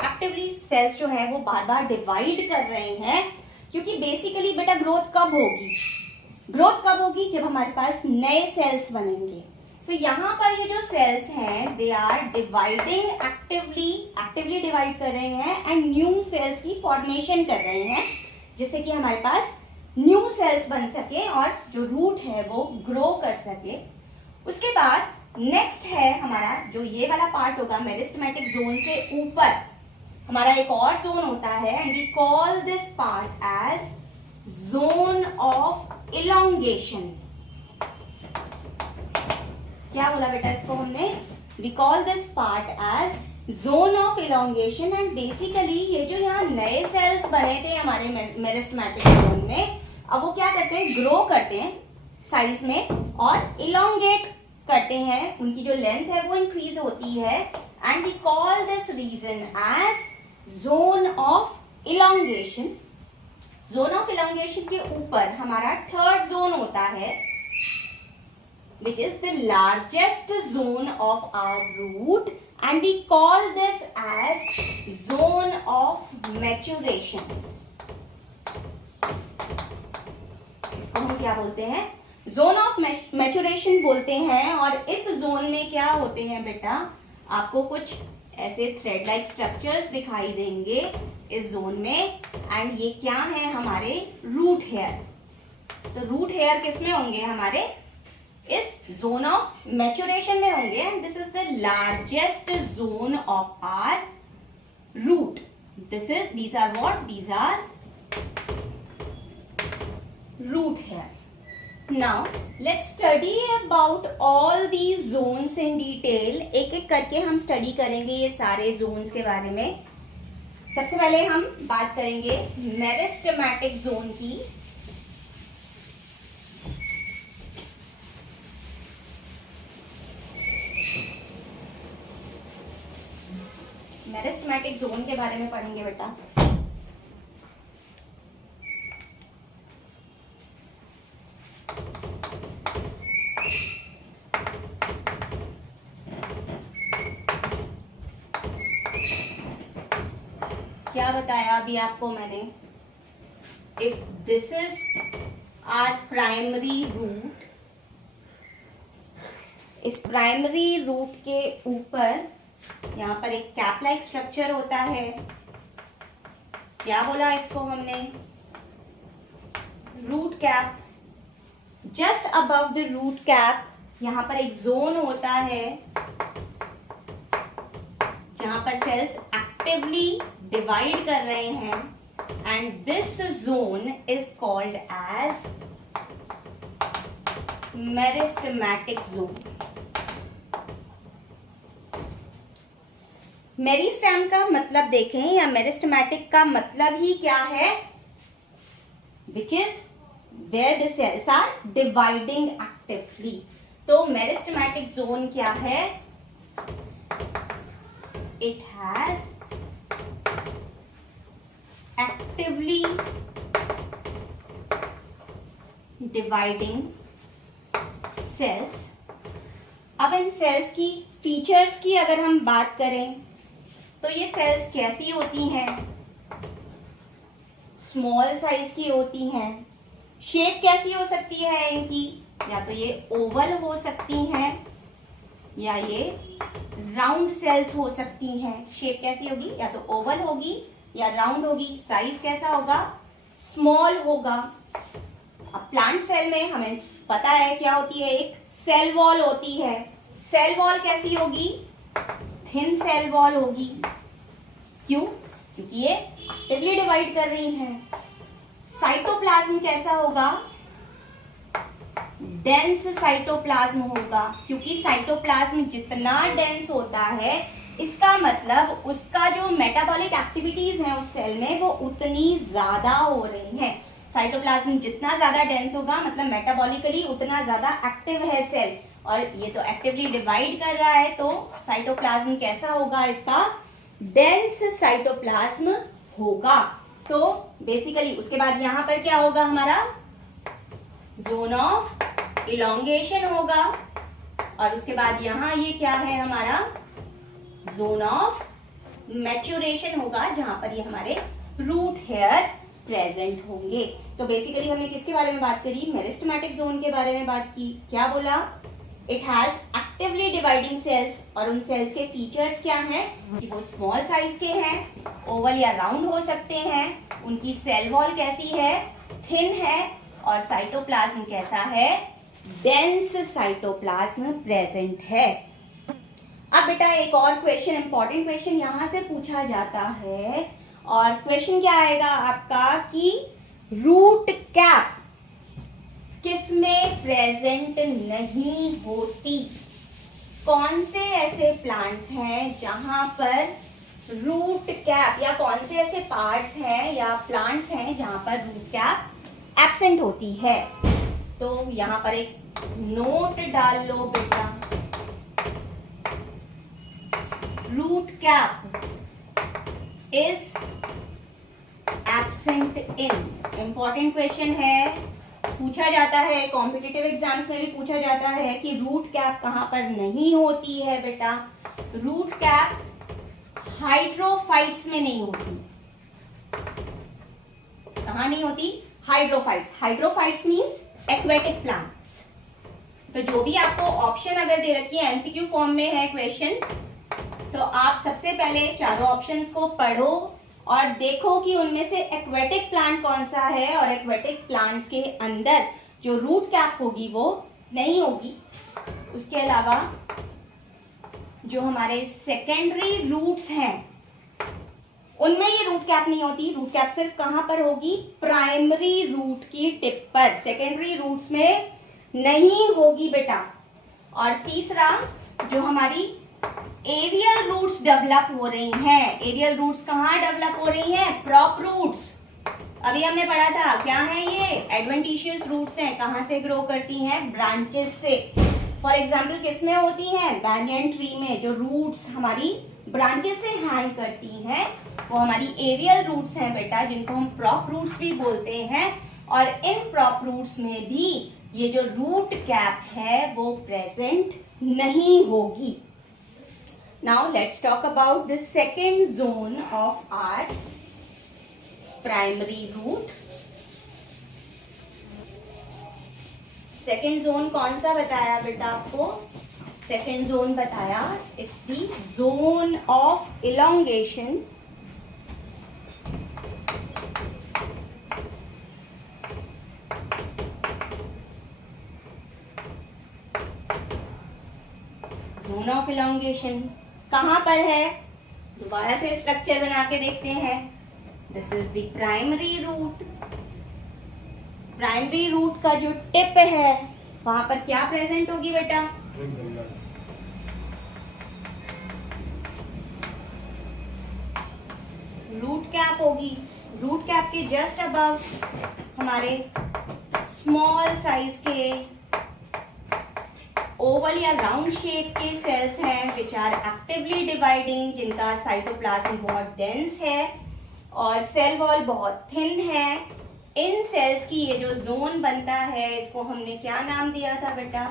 एक्टिवली सेल्स जो है वो बार बार डिवाइड कर रहे हैं, क्योंकि बेसिकली बेटा ग्रोथ कब होगी? ग्रोथ कब होगी? जब हमारे पास नए सेल्स बनेंगे। तो यहाँ पर ये जो सेल्स हैं they are dividing actively divide कर रहे हैं एंड न्यू सेल्स की फॉर्मेशन कर रहे हैं, जिससे कि हमारे पास न्यू सेल्स बन सके और जो रूट है वो ग्रो कर सके। उसके बाद नेक्स्ट है हमारा जो ये वाला पार्ट होगा मेरिस्टेमेटिक जोन से ऊपर, हमारा एक और जोन होता है and we call this part as zone of elongation. क्या बोला बेटा इसको हमने? We call this part as zone of elongation. And basically ये जो यहाँ नए सेल्स बने थे हमारे मेरिस्टेमेटिक जोन में, अब वो क्या करते हैं? ग्रो करते हैं साइज में और इलोंगेट करते हैं, उनकी जो लेंथ है वो इंक्रीज होती है and we call this region as zone of elongation. Zone of elongation के ऊपर हमारा थर्ड जोन होता है which is the largest zone of our root and we call this as zone of maturation। इसको हम क्या बोलते हैं? जोन ऑफ मैचुरेशन बोलते हैं। और इस जोन में क्या होते हैं बेटा? आपको कुछ ऐसे थ्रेड लाइक स्ट्रक्चर्स दिखाई देंगे इस जोन में एंड ये क्या है? हमारे रूट हेयर। तो रूट हेयर किस में होंगे? हमारे इस जोन ऑफ मैचुरेशन में होंगे and this is the largest zone of our root. these are what? These are root hair. Now let's study about all these zones in detail। एक एक करके हम स्टडी करेंगे ये सारे जोन्स के बारे में। सबसे पहले हम बात करेंगे मेरिस्टेमेटिक जोन की। मेरिस्टेमेटिक जोन के बारे में पढ़ेंगे बेटा। क्या बताया अभी आपको मैंने? If this is our primary root, इस प्राइमरी रूट के ऊपर यहाँ पर एक कैप लाइक स्ट्रक्चर होता है। क्या बोला इसको हमने? Root cap. Just above the root cap यहाँ पर एक जोन होता है जहां पर सेल्स एक्टिवली डिवाइड कर रहे हैं and this zone is called as meristematic zone. Meristem का मतलब देखें या मेरिस्टेमेटिक का मतलब ही क्या है? Which is where the cells are dividing actively. तो मेरिस्टेमेटिक जोन क्या है? It has actively dividing cells. अब इन सेल्स की फीचर्स की अगर हम बात करें तो ये सेल्स कैसी होती हैं? स्मॉल साइज की होती हैं। शेप कैसी हो सकती है इनकी? या तो ये ओवल हो सकती हैं या ये राउंड सेल्स हो सकती हैं। शेप कैसी होगी? या तो ओवल होगी या राउंड होगी। साइज कैसा होगा? स्मॉल होगा। अब प्लांट सेल में हमें पता है क्या होती है? एक सेल वॉल होती है। सेल वॉल कैसी होगी? थिन सेल वॉल होगी। क्यों? क्योंकि ये एक्टिवली डिवाइड कर रही हैं। साइटोप्लाज्म कैसा होगा? डेंस साइटोप्लाज्म होगा। क्योंकि साइटोप्लाज्म जितना डेंस होता है इसका मतलब उसका जो मेटाबॉलिक एक्टिविटीज हैं उस सेल में वो उतनी ज्यादा हो रही हैं। साइटोप्लाज्म जितना ज्यादा डेंस होगा मतलब मेटाबॉलिकली उतना ज्यादा एक्टिव है सेल, और ये तो एक्टिवली डिवाइड कर रहा है। तो साइटोप्लाज्म कैसा होगा? इसका डेंस साइटोप्लाज्म होगा। तो बेसिकली उसके बाद यहाँ पर क्या होगा? हमारा जोन ऑफ इलोंगेशन होगा और उसके बाद यहाँ ये क्या है? हमारा जोन ऑफ मैच्योरेशन होगा जहां पर ये हमारे रूट हेयर प्रेजेंट होंगे। तो बेसिकली हमने किसके बारे में बात करी? मेरिस्टेमेटिक जोन के बारे में बात की। क्या बोला? It has actively dividing sales. और उन सेल्स के फीचर्स क्या हैं? कि वो स्मॉल साइज के हैं, ओवल या राउंड हो सकते हैं, उनकी सेल वॉल कैसी है? थिन है, और साइटोप्लाज्म कैसा है? डेंस साइटोप्लाज्म प्रेजेंट है। अब बेटा एक और क्वेश्चन, इंपॉर्टेंट क्वेश्चन यहां से पूछा जाता है, और क्वेश्चन क्या आएगा आपका कि रूट कैप किसमें प्रेजेंट नहीं होती? कौन से ऐसे प्लांट्स हैं जहां पर रूट कैप, या कौन से ऐसे पार्ट्स हैं या प्लांट्स हैं जहां पर रूट कैप एब्सेंट होती है? तो यहां पर एक नोट डाल लो बेटा, root cap is absent in. Important question है, पूछा जाता है, कॉम्पिटिटिव एग्जाम्स में भी पूछा जाता है कि रूट कैप कहां पर नहीं होती है बेटा? रूट कैप हाइड्रोफाइट्स में नहीं होती। कहां नहीं होती? Hydrophytes. Hydrophytes means aquatic plants. तो जो भी आपको ऑप्शन अगर दे रखी है, एमसीक्यू फॉर्म में है क्वेश्चन, तो आप सबसे पहले चारों ऑप्शंस को पढ़ो और देखो कि उनमें से एक्वेटिक प्लांट कौन सा है, और एक्वेटिक प्लांट्स के अंदर जो रूट कैप होगी वो नहीं होगी। उसके अलावा जो हमारे सेकेंडरी रूट्स हैं उनमें ये रूट कैप नहीं होती। रूट कैप सिर्फ कहां पर होगी? प्राइमरी रूट की टिप पर, सेकेंडरी रूट्स में नहीं होगी बेटा। और तीसरा, जो हमारी एरियल रूट्स डेवलप हो रही हैं, एरियल रूट्स कहाँ डेवलप हो रही हैं? Prop roots. अभी हमने पढ़ा था, क्या है ये? एडवेंटिशियस रूट्स हैं। कहाँ से ग्रो करती हैं? ब्रांचेस से। फॉर एग्जाम्पल किसमें होती हैं? बैनियन ट्री में जो रूट्स हमारी ब्रांचेस से हैंग करती हैं वो हमारी एरियल रूट्स हैं बेटा, जिनको हम प्रॉप रूट्स भी बोलते हैं। और इन प्रॉप रूट्स में भी ये जो रूट कैप है वो प्रेजेंट नहीं होगी। Now let's talk about the second zone of our primary root. Second zone कौन सा बताया बेटा आपको? Second zone बताया, it's the zone of elongation. Zone of elongation कहां पर है? दोबारा से स्ट्रक्चर बना के देखते हैं। This is the primary root. Primary root का जो टिप है वहां पर क्या प्रेजेंट होगी बेटा? रूट कैप होगी। रूट कैप के जस्ट अबव हमारे स्मॉल साइज के ओवल या राउंड शेप के सेल्स हैं विच आर एक्टिवली डिवाइडिंग, जिनका साइटोप्लाज्म बहुत डेंस है और सेल वॉल बहुत थिन है। इन सेल्स की ये जो जोन बनता है इसको हमने क्या नाम दिया था बेटा?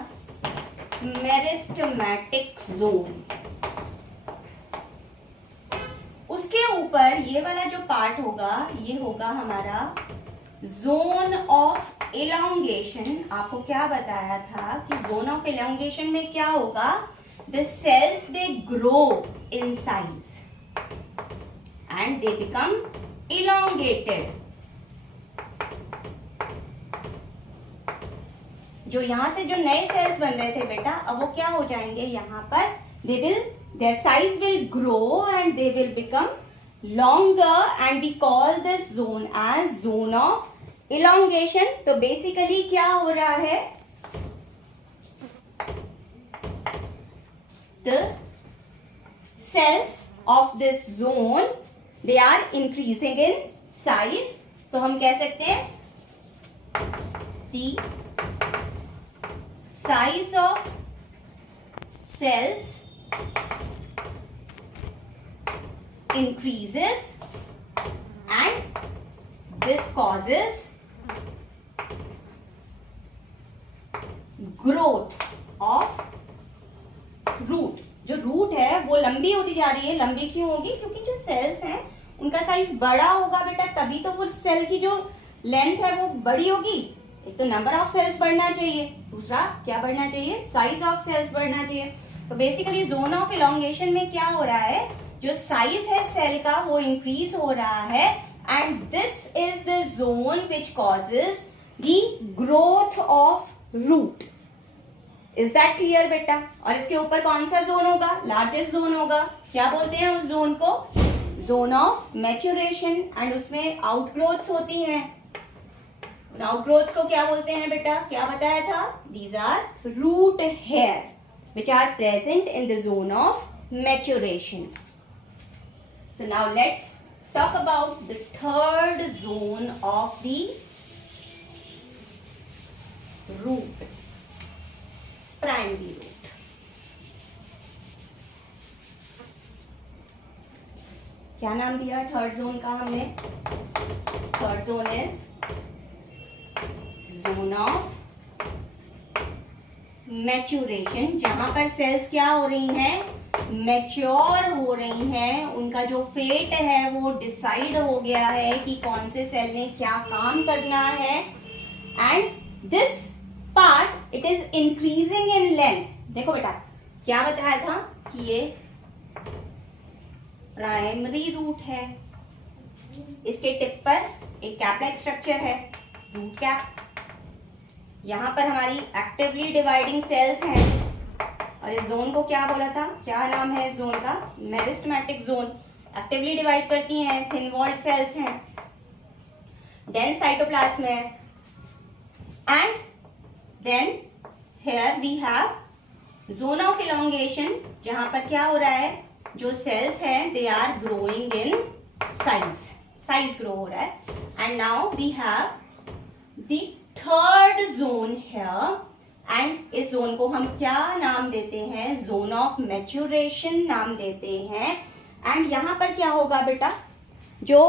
Meristematic zone. उसके ऊपर ये वाला जो पार्ट होगा ये होगा हमारा जोन ऑफ इलॉन्गेशन। आपको क्या बताया था कि जोन ऑफ इलॉन्गेशन में क्या होगा? The cells they grow in size and they become elongated. जो यहां से जो नए सेल्स बन रहे थे बेटा, अब वो क्या हो जाएंगे? यहां पर their size will grow and they will become longer and we call this zone as zone of elongation. तो बेसिकली क्या हो रहा है? The cells of this zone they are increasing in size. तो हम कह सकते हैं the size of cells increases and this causes growth of root. जो रूट है वो लंबी होती जा रही है। लंबी क्यों होगी? क्योंकि जो सेल्स हैं उनका साइज बड़ा होगा बेटा, तभी तो वो सेल की जो लेंथ है वो बड़ी होगी। एक तो नंबर ऑफ सेल्स बढ़ना चाहिए, दूसरा क्या बढ़ना चाहिए? साइज ऑफ सेल्स बढ़ना चाहिए। तो बेसिकली जोन ऑफ इलॉन्गेशन में क्या हो रहा है? जो साइज है सेल का वो इंक्रीज हो रहा है and this is the zone which causes the growth of root. Is that clear बेटा? और इसके ऊपर कौन सा जोन होगा? लार्जेस्ट जोन होगा। क्या बोलते हैं उस जोन को? Zone of maturation. एंड उसमें आउटग्रोथ्स होती हैं। उन आउटग्रोथ्स को क्या बोलते हैं बेटा? क्या बताया था? These are root hair which are present in the zone of maturation. So now let's talk about the third zone of the root, primary root. क्या नाम दिया थर्ड जोन का हमने? Third zone is zone of maturation, जहां पर sales क्या हो रही हैं? मैच्योर हो रही हैं। उनका जो फेट है वो डिसाइड हो गया है कि कौन से सेल ने क्या काम करना है। And this part it is increasing in length. देखो बेटा क्या बताया था कि ये प्राइमरी रूट है. इसके टिप पर एक कैप लाइक स्ट्रक्चर है, रूट कैप. यहां पर हमारी एक्टिवली डिवाइडिंग सेल्स हैं. और इस जोन को क्या बोला था? क्या नाम है इस जोन का? Meristematic zone. एक्टिवली डिवाइड करती हैं, थिन वॉल्ड सेल्स हैं, देन साइटोप्लाज्म है. And then here we have zone of elongation, जहां पर क्या हो रहा है? जो सेल्स हैं they are growing in size grow हो रहा है. And now we have the third zone here. And इस जोन को हम क्या नाम देते हैं? जोन ऑफ मैच्योरेशन नाम देते हैं. एंड यहां पर क्या होगा बेटा? जो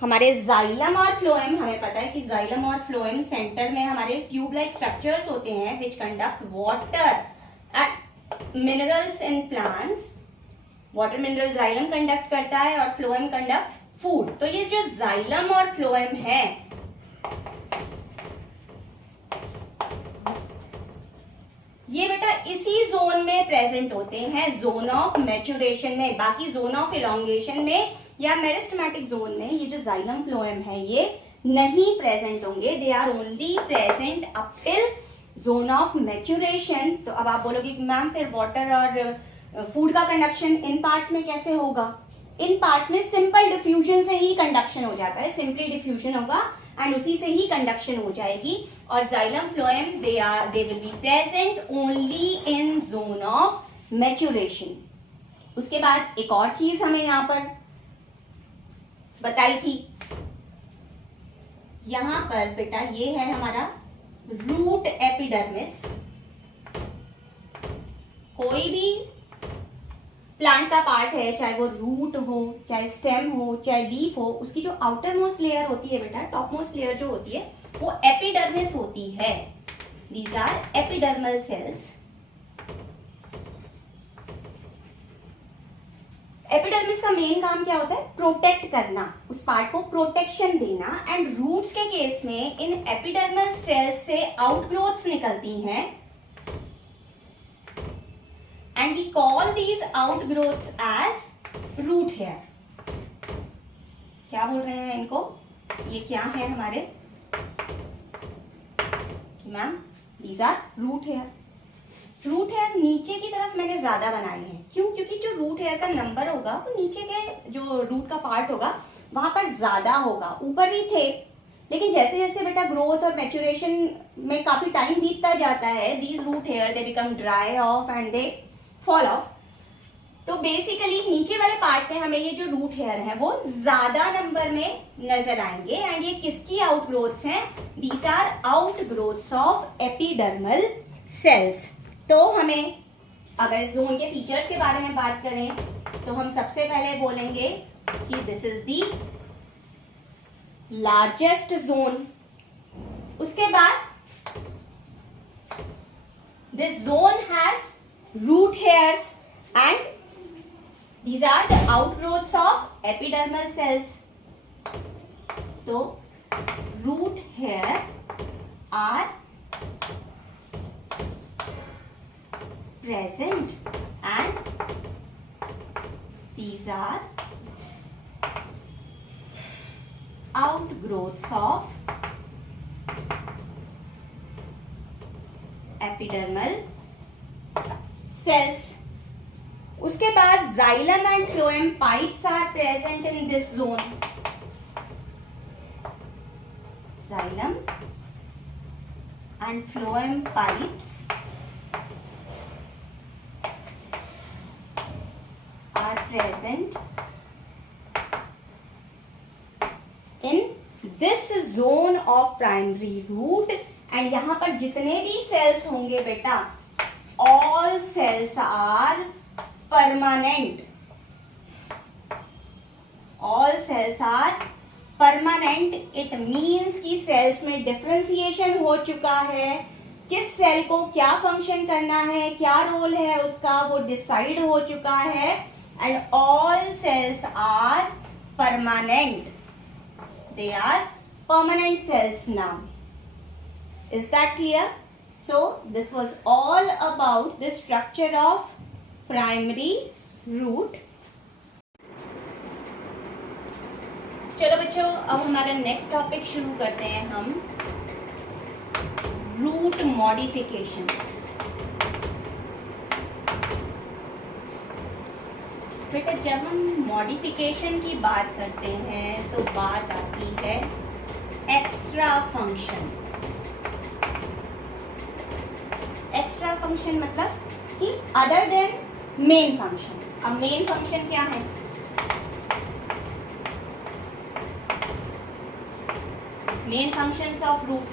हमारे जाइलम और फ्लोएम, हमें पता है कि जाइलम और फ्लोएम सेंटर में हमारे ट्यूब लाइक स्ट्रक्चर्स होते हैं विच conduct water and minerals in plants. Water mineral xylem conduct करता है और फ्लोएम कंडक्ट्स फूड. तो ये जो जाइलम और फ्लोएम है ये बेटा इसी जोन में प्रेजेंट होते हैं, जोन ऑफ मैच्योरेशन में. बाकी जोन ऑफ इलोंगेशन में या मेरिस्टेमेटिक जोन में ये जो जाइलम फ्लोएम है ये नहीं प्रेजेंट होंगे. They are only present up till zone of maturation. तो अब आप बोलोगे कि मैम फिर वाटर और फूड का कंडक्शन इन पार्ट्स में कैसे होगा? इन पार्ट्स में सिंपल डिफ्यूजन से ही कंडक्शन हो जाता है. सिंपली डिफ्यूजन होगा एंड उसी से ही कंडक्शन हो जाएगी. और xylem phloem they will be present only in zone of maturation. उसके बाद एक और चीज हमें यहां पर बताई थी. यहां पर बेटा ये है हमारा रूट एपिडर्मिस. कोई भी प्लांट का पार्ट है, चाहे वो रूट हो, चाहे स्टेम हो, चाहे लीफ हो, उसकी जो आउटर मोस्ट लेयर होती है बेटा, टॉप मोस्ट लेयर जो होती है वो एपिडर्मिस होती है. These are epidermal cells. Epidermis का मेन काम क्या होता है? प्रोटेक्ट करना, उस पार्ट को प्रोटेक्शन देना. एंड रूट्स के केस में इन एपिडर्मल सेल्स से आउटग्रोथ्स निकलती हैं. And we call these outgrowths as root hair. क्या बोल रहे हैं इनको? ये क्या है हमारे? Ma'am these are root hair. Root hair नीचे की तरफ मैंने ज्यादा बनाई है. क्यों? क्योंकि जो रूट हेयर का नंबर होगा वो नीचे के जो रूट का पार्ट होगा वहां पर ज्यादा होगा. ऊपर भी थे, लेकिन जैसे जैसे बेटा ग्रोथ और मैच्योरेशन में काफी टाइम बीतता जाता है, these root hair they become dry off and they fall off. तो बेसिकली नीचे वाले पार्ट में हमें ये जो रूट हेयर है वो ज्यादा नंबर में नजर आएंगे. एंड ये किसकी आउटग्रोथ्स हैं? These are outgrowths of epidermal cells. तो हमें अगर इस जोन के फीचर्स के बारे में बात करें तो हम सबसे पहले बोलेंगे कि this is the largest zone. उसके बाद this zone has root hairs and these are the outgrowths of epidermal cells. So root hair are present and these are outgrowths of epidermal cells. उसके बाद xylem and phloem pipes are present in this zone. Xylem and phloem pipes are present in this zone of primary root. and यहाँ पर जितने भी cells होंगे बेटा, all cells are permanent. All cells are permanent. It means कि cells में differentiation हो चुका है, किस सेल को क्या फंक्शन करना है, क्या रोल है उसका, वो डिसाइड हो चुका है. And all cells are permanent. They are permanent cells now. Is that clear? So this was all about the structure of primary root. चलो बच्चों, अब हमारा नेक्स्ट टॉपिक शुरू करते हैं हम. Root modifications. बेटा जब हम मॉडिफिकेशन की बात करते हैं तो बात आती है एक्स्ट्रा फंक्शन. एक्स्ट्रा फंक्शन मतलब कि अदर देन मेन फंक्शन. अब मेन फंक्शन क्या है? मेन फंक्शंस ऑफ रूट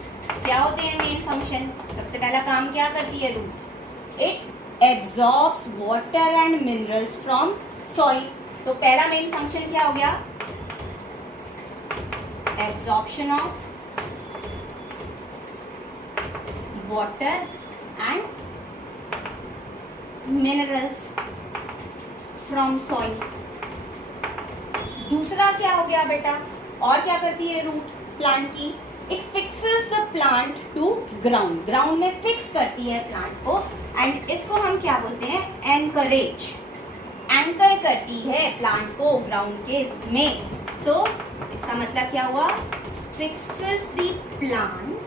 क्या होते हैं? मेन फंक्शन सबसे पहला काम क्या करती है root? It absorbs water and minerals from soil. तो पहला मेन फंक्शन क्या हो गया? Absorption of water and minerals from soil. दूसरा क्या हो गया बेटा? और क्या करती है रूट प्लांट की? It fixes the plant to ground. Ground में फिक्स करती है प्लांट को. एंड इसको हम क्या बोलते हैं? एंकरेज. एंकर करती है प्लांट को ग्राउंड के में. सो इसका मतलब क्या हुआ? Fixes the plant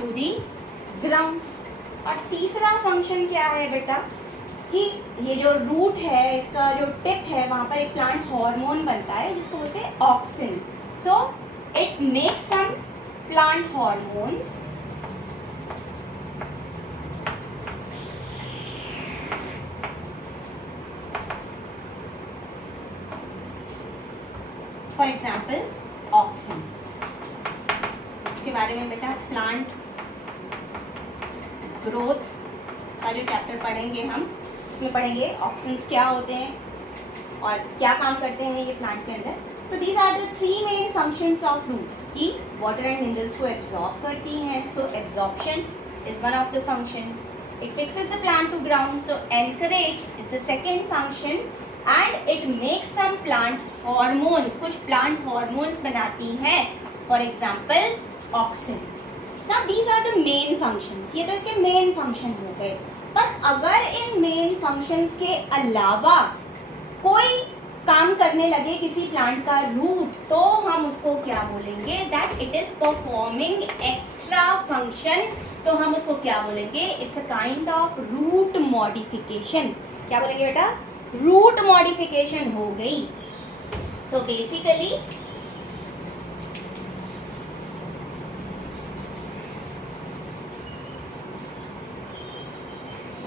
to the ground. और तीसरा फंक्शन क्या है बेटा? कि ये जो रूट है, इसका जो टिप है, वहां पर एक प्लांट हार्मोन बनता है जिसको बोलते हैं auxin. So it makes some plant hormones for example auxin. इसके बारे में बेटा प्लांट ग्रोथ का जो चैप्टर पढ़ेंगे हम, उसमें पढ़ेंगे ऑक्सिन्स क्या होते हैं और क्या काम करते हैं ये प्लांट के अंदर. So these are the three main functions of root. कि वाटर एंड मिनरल्स को एब्जॉर्ब करती हैं. So absorption is one of the function. It fixes the plant to ground. So anchorage is the second function. And it makes some plant hormones. कुछ plant hormones बनाती हैं. For example auxin. Now these are the main functions. ये तो इसके main function हो गए. पर अगर इन मेन फंक्शंस के अलावा कोई काम करने लगे किसी प्लांट का रूट, तो हम उसको क्या बोलेंगे? That it is performing extra function. तो हम उसको क्या बोलेंगे? It's a kind of root modification. क्या बोलेंगे बेटा? रूट मॉडिफिकेशन हो गई. सो बेसिकली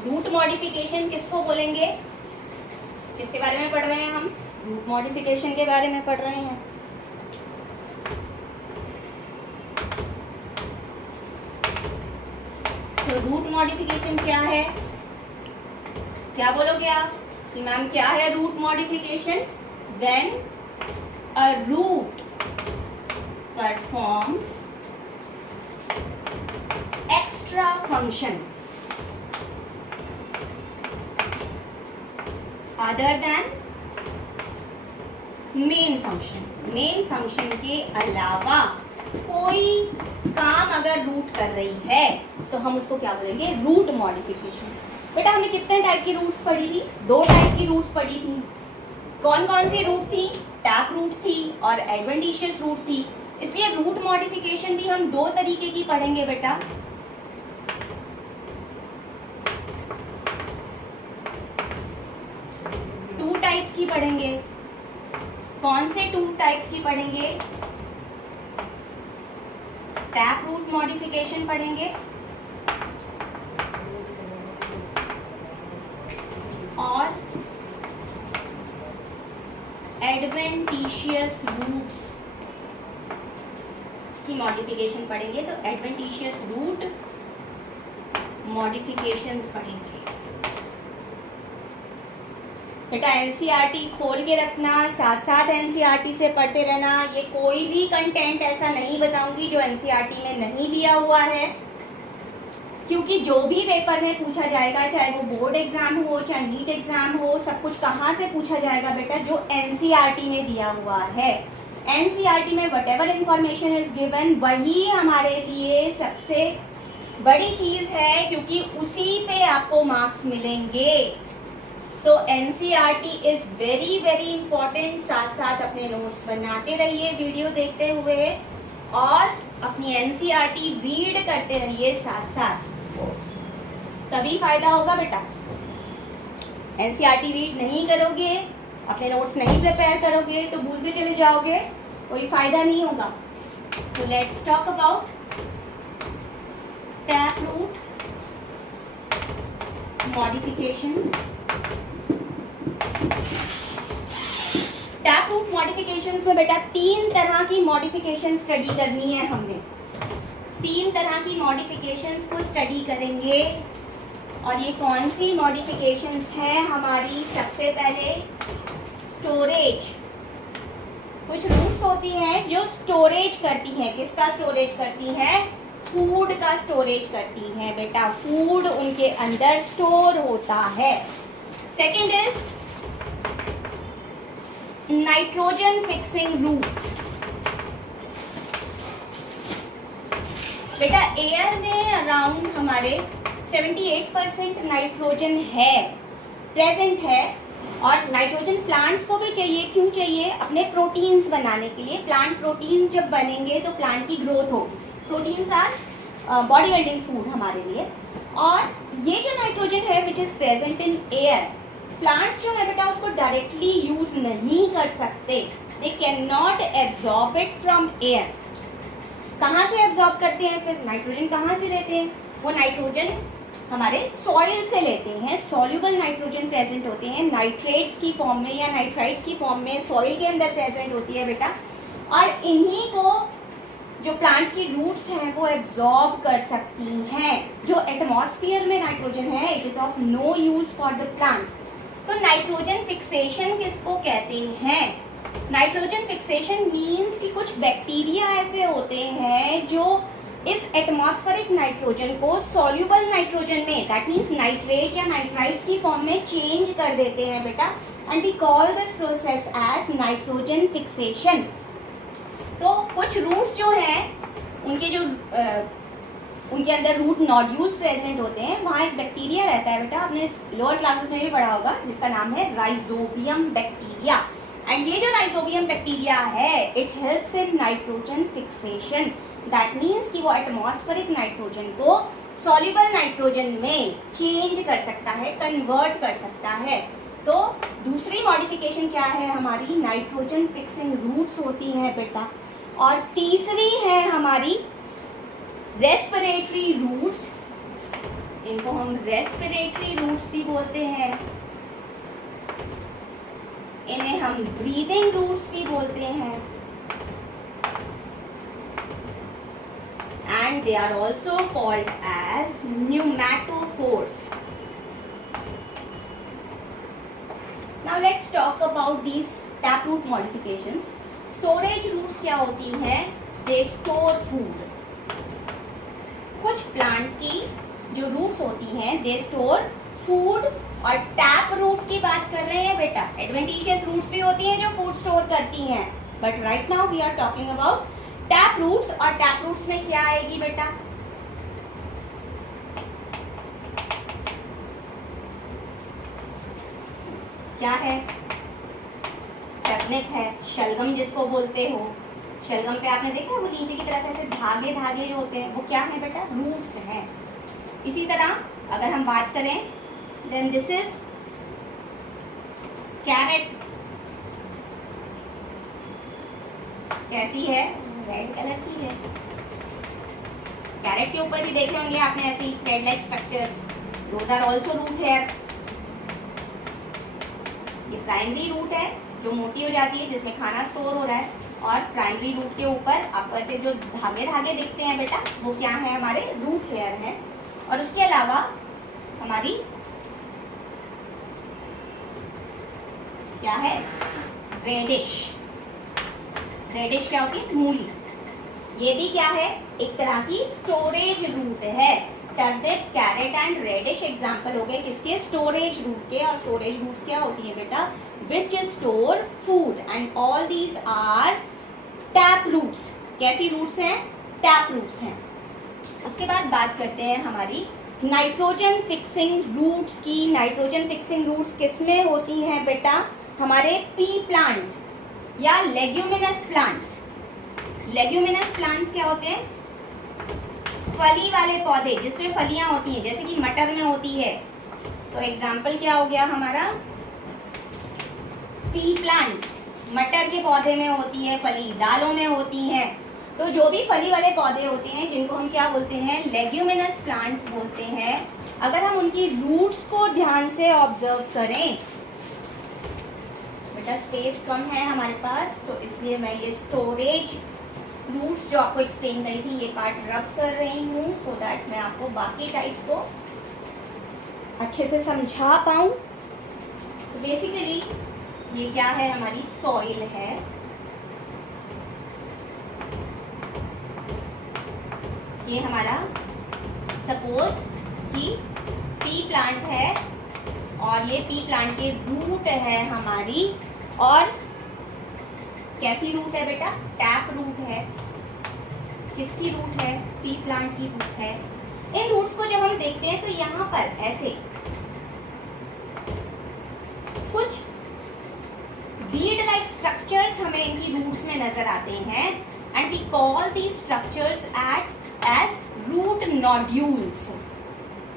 रूट मॉडिफिकेशन किसको बोलेंगे? किसके बारे में पढ़ रहे हैं हम? रूट मॉडिफिकेशन के बारे में पढ़ रहे हैं. तो रूट मॉडिफिकेशन क्या है? क्या बोलोगे आप कि मैम क्या है root modification? When a root performs extra function other than main function. Main function के अलावा कोई काम अगर रूट कर रही है तो हम उसको क्या बोलेंगे? Root modification. बेटा हमने कितने टाइप की रूट्स पढ़ी थी? 2 टाइप की रूट्स पढ़ी थी. कौन कौन सी रूट थी? टैप रूट थी और एडवेंटिशियस रूट थी. इसलिए रूट मॉडिफिकेशन भी हम 2 तरीके की पढ़ेंगे बेटा. की पढ़ेंगे? कौन से 2 टाइप्स की पढ़ेंगे? टैप रूट मॉडिफिकेशन पढ़ेंगे और एडवेंटिशियस रूट्स की मॉडिफिकेशन पढ़ेंगे। तो एडवेंटिशियस रूट मॉडिफिकेशंस पढ़ेंगे। बेटा एनसीईआरटी खोल के रखना, साथ साथ एनसीईआरटी से पढ़ते रहना। ये कोई भी कंटेंट ऐसा नहीं बताऊंगी जो एनसीईआरटी में नहीं दिया हुआ है, क्योंकि जो भी पेपर में पूछा जाएगा, चाहे वो बोर्ड एग्जाम हो, चाहे नीट एग्जाम हो, सब कुछ कहाँ से पूछा जाएगा बेटा? जो एनसीईआरटी में दिया हुआ है। एनसीईआरटी में व्हाटएवर इंफॉर्मेशन इज गिवन वही हमारे लिए सबसे बड़ी चीज है, क्योंकि उसी पे आपको मार्क्स मिलेंगे। तो NCERT is very very important. साथ साथ अपने नोट्स बनाते रहिए वीडियो देखते हुए, और अपनी एनसीईआरटी रीड करते रहिए साथ साथ, तभी फायदा होगा बेटा। एनसीईआरटी रीड नहीं करोगे, अपने नोट्स नहीं प्रिपेयर करोगे तो भूलते चले जाओगे, कोई फायदा नहीं होगा। तो let's talk about tap root modifications. Tap root modifications में बेटा 3 तरह की मॉडिफिकेशन स्टडी करनी है हमने। 3 तरह की मॉडिफिकेशंस को स्टडी करेंगे। और ये कौन सी मॉडिफिकेशंस है हमारी? सबसे पहले स्टोरेज। कुछ रूट्स होती हैं जो स्टोरेज करती हैं। किसका स्टोरेज करती हैं? फूड का स्टोरेज करती हैं बेटा। फूड उनके अंदर स्टोर होता है। Second is nitrogen fixing roots. बेटा एयर में अराउंड हमारे 78% नाइट्रोजन है, प्रेजेंट है। और नाइट्रोजन प्लांट्स को भी चाहिए। क्यों चाहिए? अपने प्रोटीन्स बनाने के लिए। प्लांट प्रोटीन जब बनेंगे तो प्लांट की ग्रोथ होगी। Proteins our body building food हमारे लिए। और ये जो नाइट्रोजन है which is present in air, plants जो है बेटा उसको डायरेक्टली यूज नहीं कर सकते। They can not absorb it from air. कहाँ से एब्जॉर्ब करते हैं फिर? नाइट्रोजन कहाँ से लेते हैं? वो नाइट्रोजन हमारे सॉइल से लेते हैं। सॉल्युबल नाइट्रोजन प्रेजेंट होते हैं नाइट्रेट्स की फॉर्म में या नाइट्राइट्स की फॉर्म में, सॉइल के अंदर प्रेजेंट होती है बेटा। और इन्हीं को जो प्लांट्स की रूट्स हैं वो एब्जॉर्ब कर सकती हैं। जो एटमॉस्फेयर में नाइट्रोजन है it is of no use for the plants. तो नाइट्रोजन फिक्सेशन किसको कहते हैं? नाइट्रोजन फिक्सेशन मीन्स कि कुछ बैक्टीरिया ऐसे होते हैं जो इस एटमॉस्फेरिक नाइट्रोजन को सॉल्युबल नाइट्रोजन में, दैट मीन्स नाइट्रेट या नाइट्राइट्स की फॉर्म में चेंज कर देते हैं बेटा। And we call this process as nitrogen fixation. तो कुछ रूट्स जो हैं उनके जो उनके अंदर रूट नोड्यूल्स प्रेजेंट होते हैं, वहाँ एक बैक्टीरिया रहता है बेटा, आपने लोअर क्लासेस में भी पढ़ा होगा, जिसका नाम है राइजोबियम बैक्टीरिया। एंड ये जो राइजोबियम बैक्टीरिया है it helps in nitrogen fixation. That means कि वो एटमॉस्फेरिक नाइट्रोजन को सॉल्युबल नाइट्रोजन में चेंज कर सकता है, कन्वर्ट कर सकता है। तो दूसरी मॉडिफिकेशन क्या है हमारी? नाइट्रोजन फिक्सिंग रूट्स होती हैं बेटा। और तीसरी है हमारी रेस्पिरेटरी रूट्स। इनको हम रेस्पिरेटरी रूट्स भी बोलते हैं, इन्हें हम ब्रीदिंग रूट्स भी बोलते हैं। And they are also called as pneumatophores. Now let's talk about these taproot modifications. Storage roots क्या होती हैं? They store food. कुछ प्लांट्स की जो रूट्स होती हैं they store food। और टैप रूट की बात कर रहे हैं बेटा। एडवेंटिशियस रूट्स भी होती हैं जो फूड स्टोर करती हैं, but right now we are talking about tap roots. और टैप रूट्स में क्या आएगी बेटा? क्या है? टर्निप है, शलगम जिसको बोलते हो। शलगम पे आपने देखा वो नीचे की तरफ ऐसे धागे धागे जो होते हैं वो क्या है बेटा? रूट्स हैं। इसी तरह अगर हम बात करें देन दिस इज कैरेट कैसी है, रेड कलर की है। कैरेट के ऊपर भी देखे होंगे आपने ऐसे ही thread like structures, those are also root hair. ये प्राइमरी रूट है जो मोटी हो जाती है, जिसमें खाना स्टोर हो रहा है, और प्राइमरी रूट के ऊपर आपको ऐसे जो धागे धागे दिखते हैं बेटा, वो क्या है, हमारे रूट हेयर है। और उसके अलावा हमारी क्या है, रेडिश। रेडिश क्या होती है, मूली। ये भी क्या है, एक तरह की स्टोरेज रूट है। Turnip, carrot and radish example हो गए किसके, स्टोरेज रूट के। और स्टोरेज रूट्स क्या होती है बेटा, which store food, and all these are tap roots. कैसी रूट्स हैं, टैप रूट्स हैं। उसके बाद बात करते हैं हमारी नाइट्रोजन फिक्सिंग रूट्स की। नाइट्रोजन फिक्सिंग रूट्स किसमें होती हैं बेटा, हमारे पी प्लांट या लेग्यूमिनस प्लांट्स। लेग्यूमिनस प्लांट्स क्या होते हैं, फली वाले पौधे जिसमें फलियां होती हैं, जैसे कि मटर में होती है। तो एग्जाम्पल क्या हो गया हमारा, पी प्लांट, मटर के पौधे में होती है फली, दालों में होती हैं। तो जो भी फली वाले पौधे होते हैं जिनको हम क्या बोलते हैं, लेग्यूमिनस प्लांट्स बोलते हैं। अगर हम उनकी रूट्स को ध्यान से ऑब्जर्व करें, बेटा स्पेस कम है हमारे पास तो इसलिए मैं ये स्टोरेज रूट्स जो आपको एक्सप्लेन करी थी ये पार्ट रब कर रही हूँ, सो दैट मैं आपको बाकी टाइप्स को अच्छे से समझा पाऊँ। तो बेसिकली ये क्या है, हमारी सॉइल है। ये हमारा सपोज कि पी प्लांट है और ये पी प्लांट के रूट है हमारी, और कैसी रूट है बेटा, टैप रूट है। किसकी रूट है, पी प्लांट की रूट है। इन रूट्स को जब हम देखते हैं तो यहाँ पर ऐसे कुछ बीड लाइक स्ट्रक्चर्स हमें इनकी रूट्स में नजर आते हैं, and we call these structures as root nodules.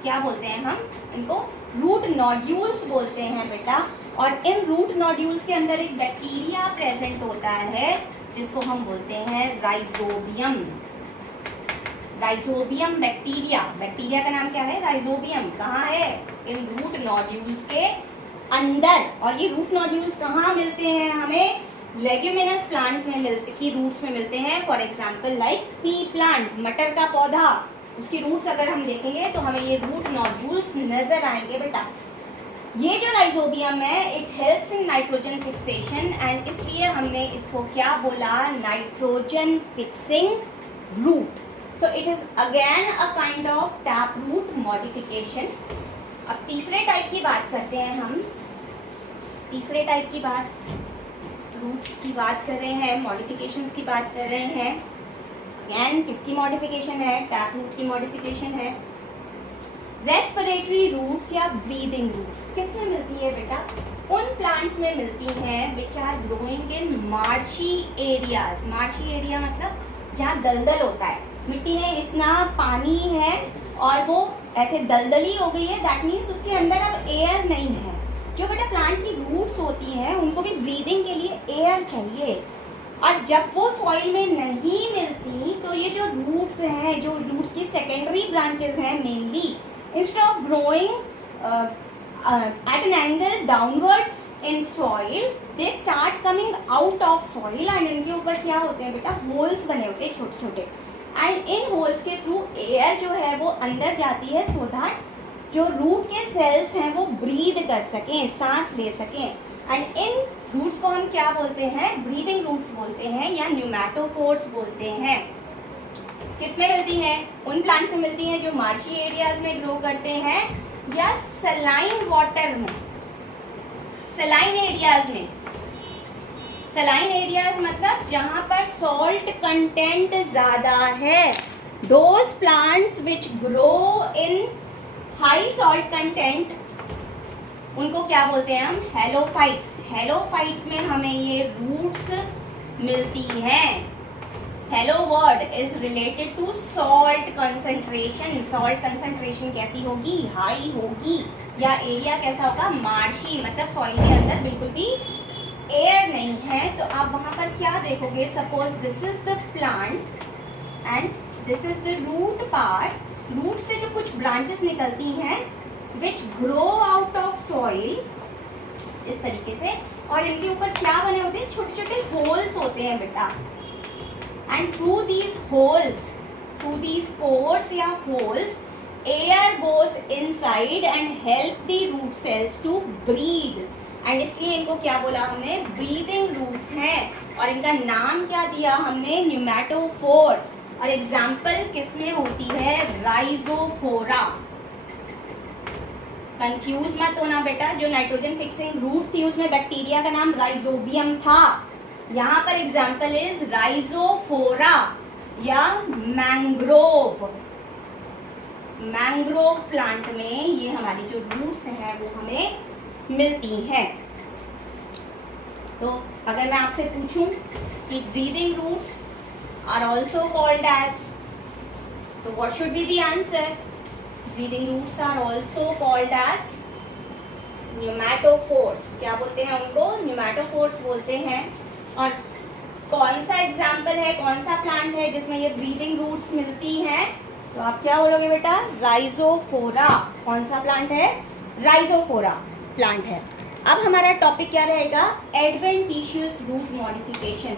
क्या बोलते हैं हम इनको, रूट नोड्यूल्स बोलते हैं बेटा। और इन रूट नोड्यूल्स के अंदर एक बैक्टीरिया प्रेजेंट होता है जिसको हम बोलते हैं राइजोबियम। राइजोबियम बैक्टीरिया, बैक्टीरिया का नाम क्या है, राइजोबियम। कहाँ है, इन रूट नोड्यूल्स के अंदर। और ये रूट नोड्यूल्स कहाँ मिलते हैं हमें, लेग्यूमिनस प्लांट्स में मिलते, की रूट्स में मिलते हैं। For example like P plant, मटर का पौधा, उसकी रूट्स अगर हम देखेंगे तो हमें ये रूट नोड्यूल्स नजर आएंगे बेटा। ये जो राइजोबियम है it helps in nitrogen fixation, and इसलिए हमने इसको क्या बोला, nitrogen fixing root. So it is again a kind of tap root modification. अब तीसरे टाइप की बात करते हैं हम। तीसरे टाइप की बात, रूट्स की बात कर रहे हैं, मॉडिफिकेशंस की बात कर रहे हैं। अगेन किसकी मॉडिफिकेशन है, टैप रूट की मॉडिफिकेशन है। रेस्पिरेटरी रूट्स या ब्रीदिंग रूट्स किसमें मिलती है बेटा, उन प्लांट्स में मिलती हैं which are growing in marshy areas. Marshy area मतलब जहाँ दलदल होता है, मिट्टी में इतना पानी है और वो ऐसे दलदली हो गई है, दैट मीन्स उसके अंदर अब एयर नहीं है। जो बेटा प्लांट की रूट्स होती हैं उनको भी ब्रीदिंग के लिए एयर चाहिए, और जब वो सॉइल में नहीं मिलती तो ये जो रूट्स हैं, जो रूट्स की सेकेंडरी ब्रांचेस हैं mainly, instead of growing at an angle downwards in soil, they start coming out of soil, and इनके ऊपर क्या होते हैं बेटा, होल्स बने होते हैं छोटे छोटे, एंड इन होल्स के थ्रू एयर जो है वो अंदर जाती है, सो दैट जो रूट के सेल्स हैं वो ब्रीद कर सकें, सांस ले सकें। एंड इन रूट्स को हम क्या बोलते हैं, ब्रीदिंग रूट्स बोलते हैं या न्यूमैटोफोर्स बोलते हैं। किसमें मिलती है, उन प्लांट्स में मिलती हैं जो मार्शी एरियाज में ग्रो करते हैं या सलाइन वाटर में, सलाइन एरियाज में। सलाइन एरियाज मतलब जहां पर सॉल्ट कंटेंट ज्यादा है। Those plants which grow in high salt content, उनको क्या बोलते हैं हम, हेलोफाइट्स। हेलोफाइट्स में हमें ये रूट्स मिलती हैं। Halo word is related to salt concentration. Salt concentration कैसी होगी, हाई होगी, या एरिया कैसा होगा, मार्शी, मतलब सॉइल के अंदर बिल्कुल भी एयर नहीं है तो आप वहां पर क्या देखोगे, suppose this is the plant and this is the root part. Root से जो कुछ ब्रांचेस निकलती हैं which grow out of soil, इस तरीके से, और इनके ऊपर क्या बने होते हैं, छोटे छोटे होल्स होते हैं बेटा। And through these holes, through these pores या holes, air goes inside and help the root cells to breathe. And इसलिए इनको क्या बोला हमने, ब्रीदिंग रूट्स हैं। और इनका नाम क्या दिया हमने, न्यूमैटोफोर्स। और एग्जाम्पल किसमें होती है, राइजोफोरा। कंफ्यूज मत होना बेटा, जो नाइट्रोजन फिक्सिंग रूट थी उसमें बैक्टीरिया का नाम राइजोबियम था। यहाँ पर एग्जाम्पल इज राइजोफोरा या मैंग्रोव। मैंग्रोव प्लांट में ये हमारी जो रूट्स हैं वो हमें मिलती हैं। तो अगर मैं आपसे पूछूं कि breathing roots are also called as, तो what should be the answer, breathing roots are also called as pneumatophores. क्या बोलते हैं उनको, न्यूमैटोफोर्स बोलते हैं। और कौन सा एग्जाम्पल है, कौन सा प्लांट है जिसमें ये ब्रीदिंग रूट्स मिलती हैं, तो आप क्या बोलोगे बेटा, राइजोफोरा। कौन सा प्लांट है, राइजोफोरा प्लांट है। अब हमारा टॉपिक क्या रहेगा, adventitious root modification.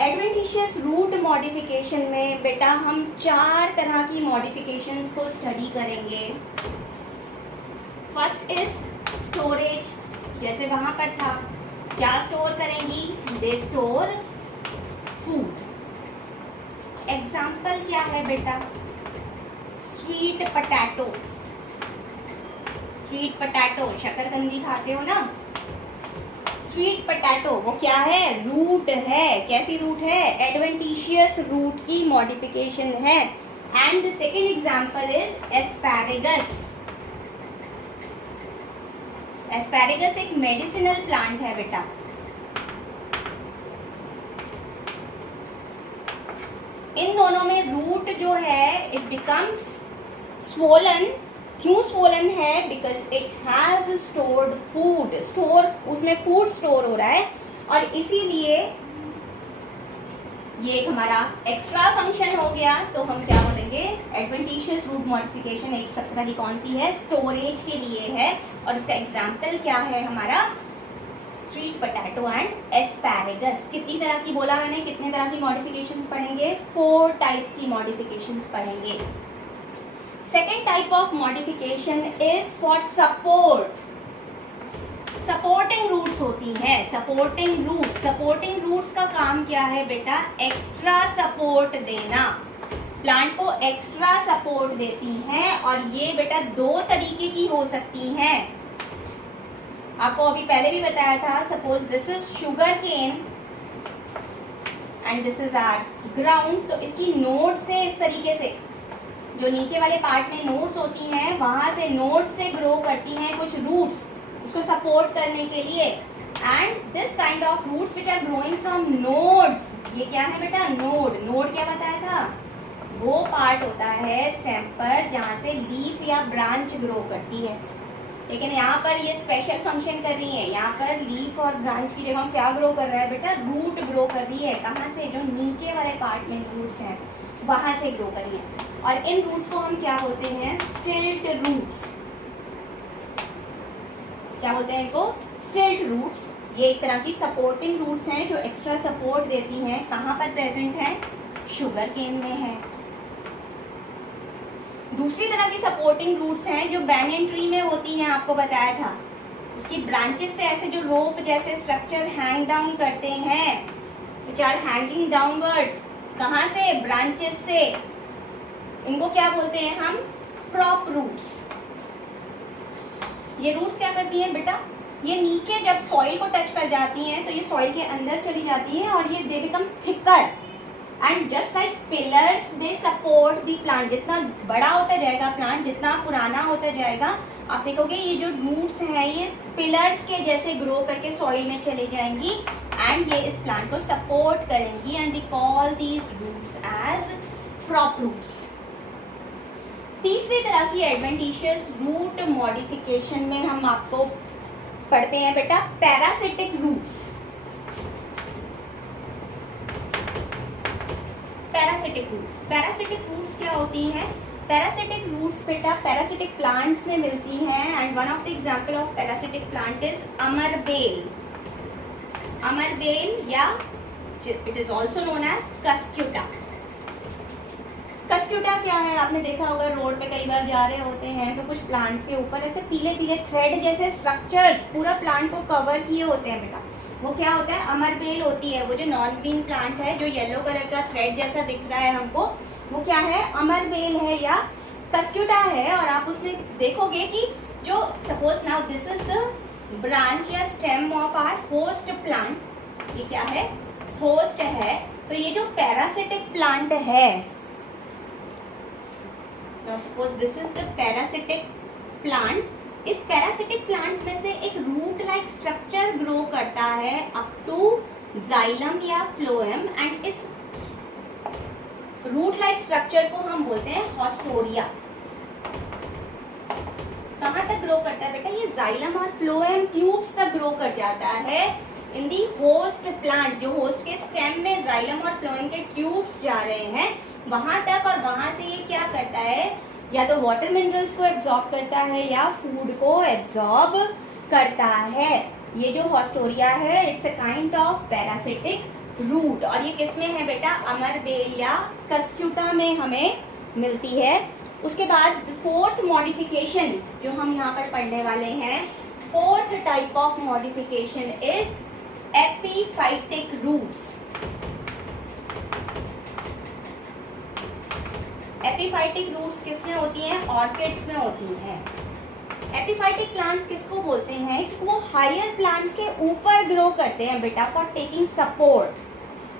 Adventitious root modification में बेटा हम 4 तरह की मॉडिफिकेशंस को स्टडी करेंगे। फर्स्ट इज स्टोरेज, जैसे वहां पर था, क्या स्टोर करेंगी, दे स्टोर फूड। एग्जाम्पल क्या है बेटा, स्वीट पटैटो। स्वीट पटैटो, शकरकंदी खाते हो ना, स्वीट पटैटो वो क्या है, रूट है। कैसी रूट है, एडवेंटिशियस रूट की मॉडिफिकेशन है। And the second example is asparagus. Asparagus एक मेडिसिनल प्लांट है बेटा। इन दोनों में रूट जो है इट बिकम्स स्वोलन। क्यों स्वोलन है, because it has stored food. Store, उसमें फूड स्टोर हो रहा है और इसीलिए ये एक हमारा एक्स्ट्रा फंक्शन हो गया। तो हम क्या बोलेंगे, एडवेंटिशियस रूट मॉडिफिकेशन एक सबसे पहली कौन सी है, स्टोरेज के लिए है। और उसका एग्जाम्पल क्या है हमारा, स्वीट पोटैटो एंड एस्पैरेगस। कितनी तरह की बोला मैंने, कितने तरह की मॉडिफिकेशंस पढ़ेंगे, 4 टाइप्स की मॉडिफिकेशंस पढ़ेंगे। Second type of modification is for support. Supporting roots होती हैं, सपोर्टिंग रूट्स। सपोर्टिंग रूट्स का काम क्या है बेटा, एक्स्ट्रा सपोर्ट देना, प्लांट को एक्स्ट्रा सपोर्ट देती हैं। और ये बेटा 2 तरीके की हो सकती हैं। आपको अभी पहले भी बताया था, suppose this is sugar cane and this is our ground. तो इसकी नोड से इस तरीके से, जो नीचे वाले पार्ट में नोड्स होती हैं, वहां से नोड से ग्रो करती हैं कुछ रूट्स उसको सपोर्ट करने के लिए। And this kind of roots which are growing from nodes, ये क्या है बेटा, नोड। नोड क्या बताया था, वो पार्ट होता है स्टेम पर जहाँ से लीफ या ब्रांच ग्रो करती है। लेकिन यहाँ पर ये स्पेशल फंक्शन कर रही है। यहाँ पर लीफ और ब्रांच की जगह क्या ग्रो कर रहा है बेटा, रूट ग्रो कर रही है। कहाँ से, जो नीचे वाले पार्ट में रूट्स हैं वहाँ से ग्रो कर रही है। और इन रूट्स को हम क्या बोलते हैं, स्टिल्ट रूट्स। क्या बोलते हैं इनको, स्टिल्ट रूट्स। ये एक तरह की सपोर्टिंग रूट्स हैं जो एक्स्ट्रा सपोर्ट देती हैं। कहाँ पर प्रेजेंट है, शुगर केन में है। दूसरी तरह की सपोर्टिंग रूट्स हैं जो बैनियन ट्री में होती हैं, आपको बताया था। उसकी ब्रांचेस से ऐसे जो रोप जैसे स्ट्रक्चर हैंग डाउन करते हैं, विच आर हैंगिंग डाउनवर्ड्स। कहाँ से, ब्रांचेस से। इनको क्या बोलते हैं हम, प्रॉप रूट्स। ये रूट्स क्या करती हैं बेटा, ये नीचे जब सॉइल को टच कर जाती हैं तो ये सॉइल के अंदर चली जाती हैं और ये they become thicker and just like pillars they support the plant. जितना बड़ा होता जाएगा प्लांट, जितना पुराना होता जाएगा, आप देखोगे ये जो रूट्स हैं ये पिलर्स के जैसे ग्रो करके सॉइल में चले जाएंगी एंड ये इस प्लांट को सपोर्ट करेंगी and we call these roots as prop roots. तीसरी तरह की एडवेंटिशियस रूट मॉडिफिकेशन में हम आपको पढ़ते हैं बेटा पैरासिटिक रूट्स। पैरासिटिक रूट्स क्या होती हैं? पैरासिटिक रूट्स बेटा पैरासिटिक प्लांट्स में मिलती हैं and one of the example of parasitic plant is अमरबेल या it is also known as cuscuta. Cuscuta क्या है? आपने देखा होगा रोड पे कई बार जा रहे होते हैं तो कुछ प्लांट्स के ऊपर ऐसे पीले पीले थ्रेड जैसे स्ट्रक्चर्स पूरा प्लांट को कवर किए होते हैं बेटा, वो क्या होता है? अमरबेल होती है। वो जो नॉन ग्रीन प्लांट है जो येलो कलर का थ्रेड जैसा दिख रहा है हमको, वो क्या है? अमरबेल है या कस्क्यूटा है। और आप उसमें देखोगे कि जो suppose now this is the branch या stem of our host plant, ये क्या है? होस्ट है। तो ये जो पैरासिटिक प्लांट है, suppose this is the parasitic plant, इस पैरासिटिक प्लांट में से एक रूट लाइक स्ट्रक्चर ग्रो करता है अप टू जाइलम या फ्लोएम एंड इस रूट लाइक स्ट्रक्चर को हम बोलते हैं हॉस्टोरिया। कहाँ तक ग्रो करता है बेटा? ये जाइलम और फ्लोएम ट्यूब्स तक ग्रो कर जाता है इन दी होस्ट प्लांट। जो होस्ट के स्टेम में जाइलम और फ्लोएम के ट्यूब्स जा रहे हैं वहां तक, और वहां से ये क्या करता है? या तो वाटर मिनरल्स को एब्जॉर्ब करता है या फूड को एब्जॉर्ब करता है। ये जो हॉस्टोरिया है it's a kind of parasitic root और ये किस में है बेटा? अमरबेल या कस्क्यूटा में हमें मिलती है। उसके बाद फोर्थ मॉडिफिकेशन जो हम यहाँ पर पढ़ने वाले हैं, fourth type of modification is epiphytic roots. Epiphytic roots किस में होती हैं? ऑर्किड्स में होती हैं। एपीफाइटिक प्लांट्स किसको बोलते हैं? कि वो हायर प्लांट्स के ऊपर ग्रो करते हैं बेटा फॉर टेकिंग सपोर्ट।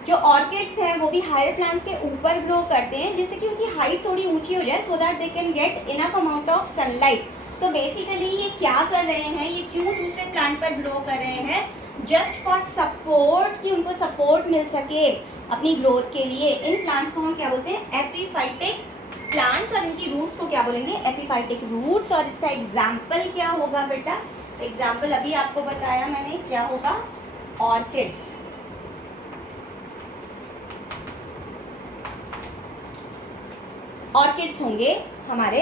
जो ऑर्किड्स हैं वो भी हायर प्लांट्स के ऊपर ग्रो करते हैं जिससे कि उनकी हाइट थोड़ी ऊंची हो जाए so that they can get enough amount of sunlight. तो बेसिकली ये क्या कर रहे हैं? ये क्यों दूसरे प्लांट पर ग्रो कर रहे हैं? जस्ट फॉर सपोर्ट, कि उनको सपोर्ट मिल सके अपनी ग्रोथ के लिए। इन प्लांट्स को हम क्या बोलते हैं? Epiphytic plants. और इनकी रूट्स को क्या बोलेंगे? Epiphytic roots. और इसका एग्जाम्पल क्या होगा बेटा? एग्जाम्पल अभी आपको बताया मैंने, क्या होगा? ऑर्किड्स। ऑर्किड्स होंगे हमारे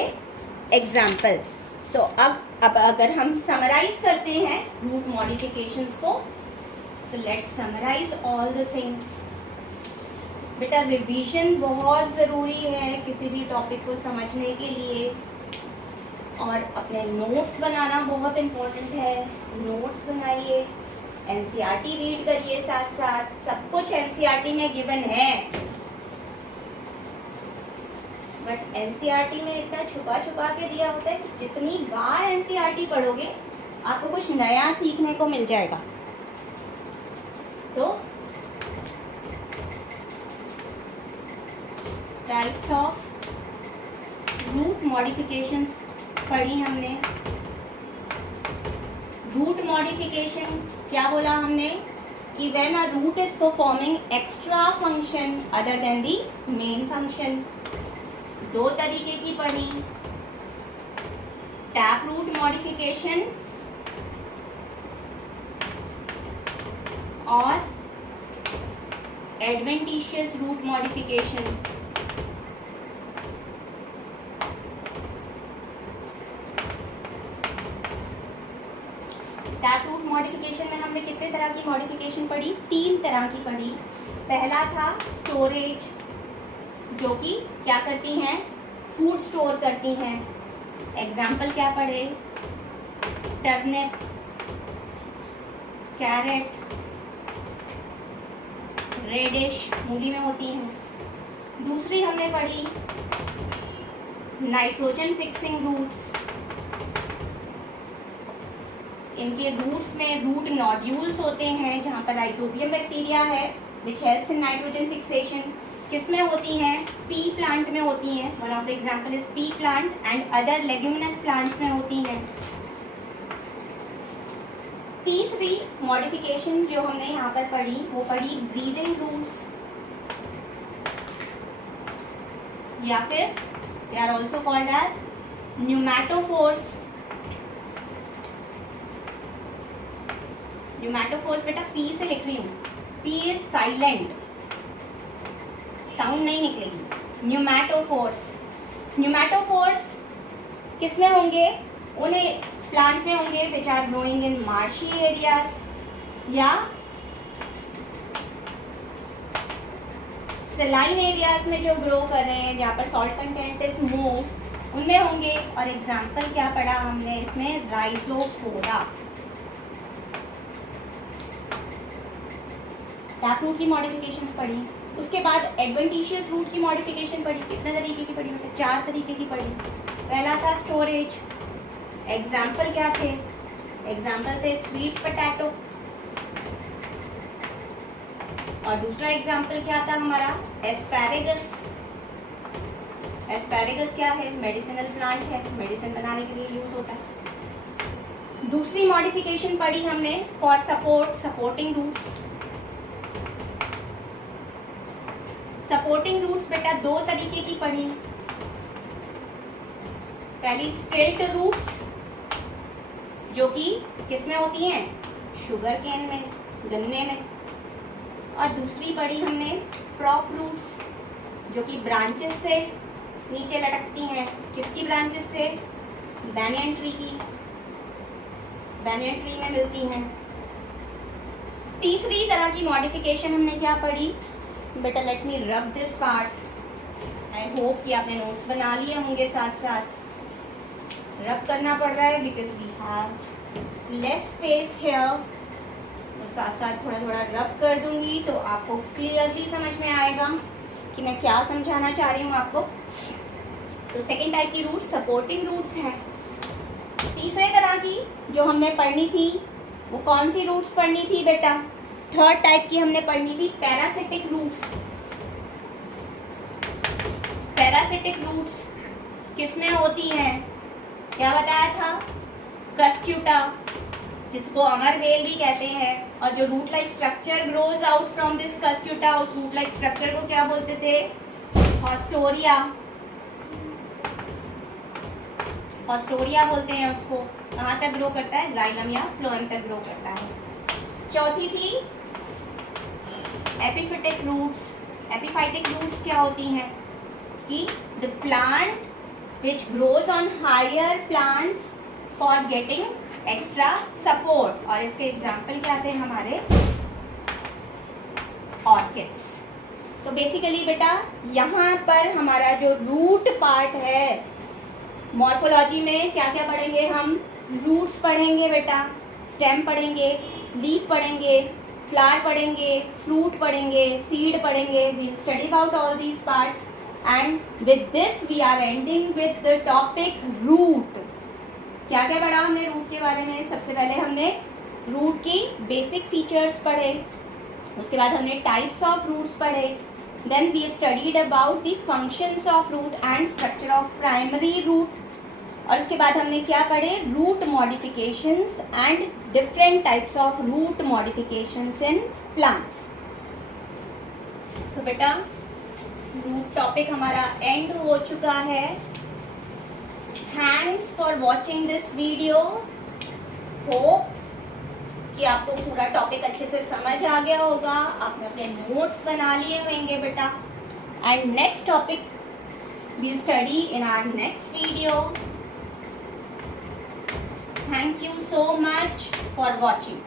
एग्जाम्पल। तो अब अगर हम समराइज करते हैं रूट मॉडिफिकेशंस को, so let's summarise all the things. बेटा रिवीजन बहुत ज़रूरी है किसी भी टॉपिक को समझने के लिए, और अपने नोट्स बनाना बहुत इम्पोर्टेंट है। नोट्स बनाइए, एनसीईआरटी रीड करिए, साथ साथ सब कुछ एनसीईआरटी में गिवन है, बट एनसीईआरटी में इतना छुपा छुपा के दिया होता है कि जितनी बार एनसीईआरटी पढ़ोगे आपको कुछ नया सीखने को मिल जाएगा। तो टाइप्स ऑफ रूट मॉडिफिकेशंस पढ़ी हमने। रूट मॉडिफिकेशन क्या बोला हमने? कि when a root is performing extra function other than the main function. दो तरीके की पढ़ी, टैप रूट मॉडिफिकेशन और adventitious root modification. Tap root modification में हमने कितने तरह की मॉडिफिकेशन पढ़ी? 3 तरह की पढ़ी। पहला था स्टोरेज, जो कि क्या करती हैं? फूड स्टोर करती हैं। एग्जाम्पल क्या पढ़े? टर्निप, कैरेट, रेडिश, मूली में होती हैं। दूसरी हमने पढ़ी नाइट्रोजन फिक्सिंग रूट्स। इनके रूट्स में रूट नोड्यूल्स होते हैं जहाँ पर राइजोबियम बैक्टीरिया है which helps in nitrogen fixation. किस में होती हैं? पी प्लांट में होती हैं. One of the example is P plant and other leguminous plants में होती हैं. तीसरी मॉडिफिकेशन जो हमने यहाँ पर पढ़ी वो पढ़ी ब्रीदिंग रूट्स, या फिर they are also called as pneumatophores. Pneumatophores बेटा पी से लिख रही हूँ. पी इज साइलेंट, साउंड नहीं निकलेगी. न्यूमैटोफोर्स. न्यूमैटोफोर्स किस में होंगे? उन्हें प्लांट्स में होंगे which are growing in marshy areas या सलाइन एरियाज में जो ग्रो कर रहे हैं जहाँ पर सॉल्ट कंटेंट इज मोर, उनमें होंगे. और एग्जाम्पल क्या पढ़ा हमने इसमें? राइजोफोरा. टैप रूट की मॉडिफिकेशंस पढ़ी. उसके बाद एडवेंटिशियस रूट की मॉडिफिकेशन पढ़ी. कितने तरीके की पढ़ी? मतलब 4 तरीके की पढ़ी. पहला था स्टोरेज. एग्जाम्पल क्या थे? एग्जाम्पल थे स्वीट पोटैटो. और दूसरा एग्जाम्पल क्या था हमारा? एस्पैरेगस. एस्पैरेगस क्या है? मेडिसिनल प्लांट है, मेडिसिन बनाने के लिए यूज होता है. दूसरी मॉडिफिकेशन पढ़ी हमने for support, supporting roots. Supporting roots बेटा 2 तरीके की पढ़ी. पहली स्टिल्ट रूट्स जो कि किस में होती हैं? शुगर केन में, गन्ने में. और दूसरी पढ़ी हमने प्रॉप रूट्स जो कि ब्रांचेस से नीचे लटकती हैं. किसकी ब्रांचेस से? बैनियन ट्री की. बैनियन ट्री में मिलती हैं. तीसरी तरह की मॉडिफिकेशन हमने क्या पढ़ी? बेटा let me rub this part. I hope कि आपने नोट्स बना लिए होंगे. साथ साथ रब करना पड़ रहा है because we have less space here. तो साथ साथ थोड़ा थोड़ा रब कर दूंगी तो आपको क्लियरली समझ में आएगा कि मैं क्या समझाना चाह रही हूँ आपको. तो सेकेंड टाइप की रूट्स सपोर्टिंग रूट्स हैं. तीसरे तरह की जो हमने पढ़नी थी वो कौन सी रूट्स पढ़नी थी बेटा? थर्ड टाइप की हमने पढ़नी थी पैरासिटिक रूट्स. पैरासिटिक रूट्स किस में होती हैं? क्या बताया था? कस्क्यूटा, जिसको अमरवेल भी कहते हैं. और जो root like structure grows out from this cuscuta, उस रूट लाइक स्ट्रक्चर को क्या बोलते थे? हॉस्टोरिया. हॉस्टोरिया बोलते हैं उसको. कहाँ तक ग्रो करता है? जाइलम या फ्लोएम तक ग्रो करता है. चौथी थी एपिफिटिक रूट्स. एपिफाइटिक रूट्स क्या होती हैं? कि the plant which grows on higher plants for getting extra support. और इसके एग्जाम्पल क्या थे हमारे? ऑर्किड्स. तो बेसिकली बेटा यहाँ पर हमारा जो रूट पार्ट है, मॉर्फोलॉजी में क्या क्या पढ़ेंगे हम? रूट्स पढ़ेंगे बेटा, स्टेम पढ़ेंगे, लीफ पढ़ेंगे, फ्लावर पढ़ेंगे, फ्रूट पढ़ेंगे, सीड पढ़ेंगे. We study about all these parts. And with this we are ending with the topic root. क्या क्या पढ़ा हमने रूट के बारे में? सबसे पहले हमने रूट की बेसिक फीचर्स पढ़े. उसके बाद हमने टाइप्स ऑफ रूट्स पढ़े. Then we have studied about the functions of root and structure of primary root. और उसके बाद हमने क्या पढ़े? Root modifications and different types of root modifications in plants. तो बेटा रूट टॉपिक हमारा एंड हो चुका है. Thanks for watching this video. Hope कि आपको पूरा टॉपिक अच्छे से समझ आ गया होगा. आपने अपने नोट्स बना लिए होंगे बेटा. And next topic we study in our next video. Thank you so much for watching.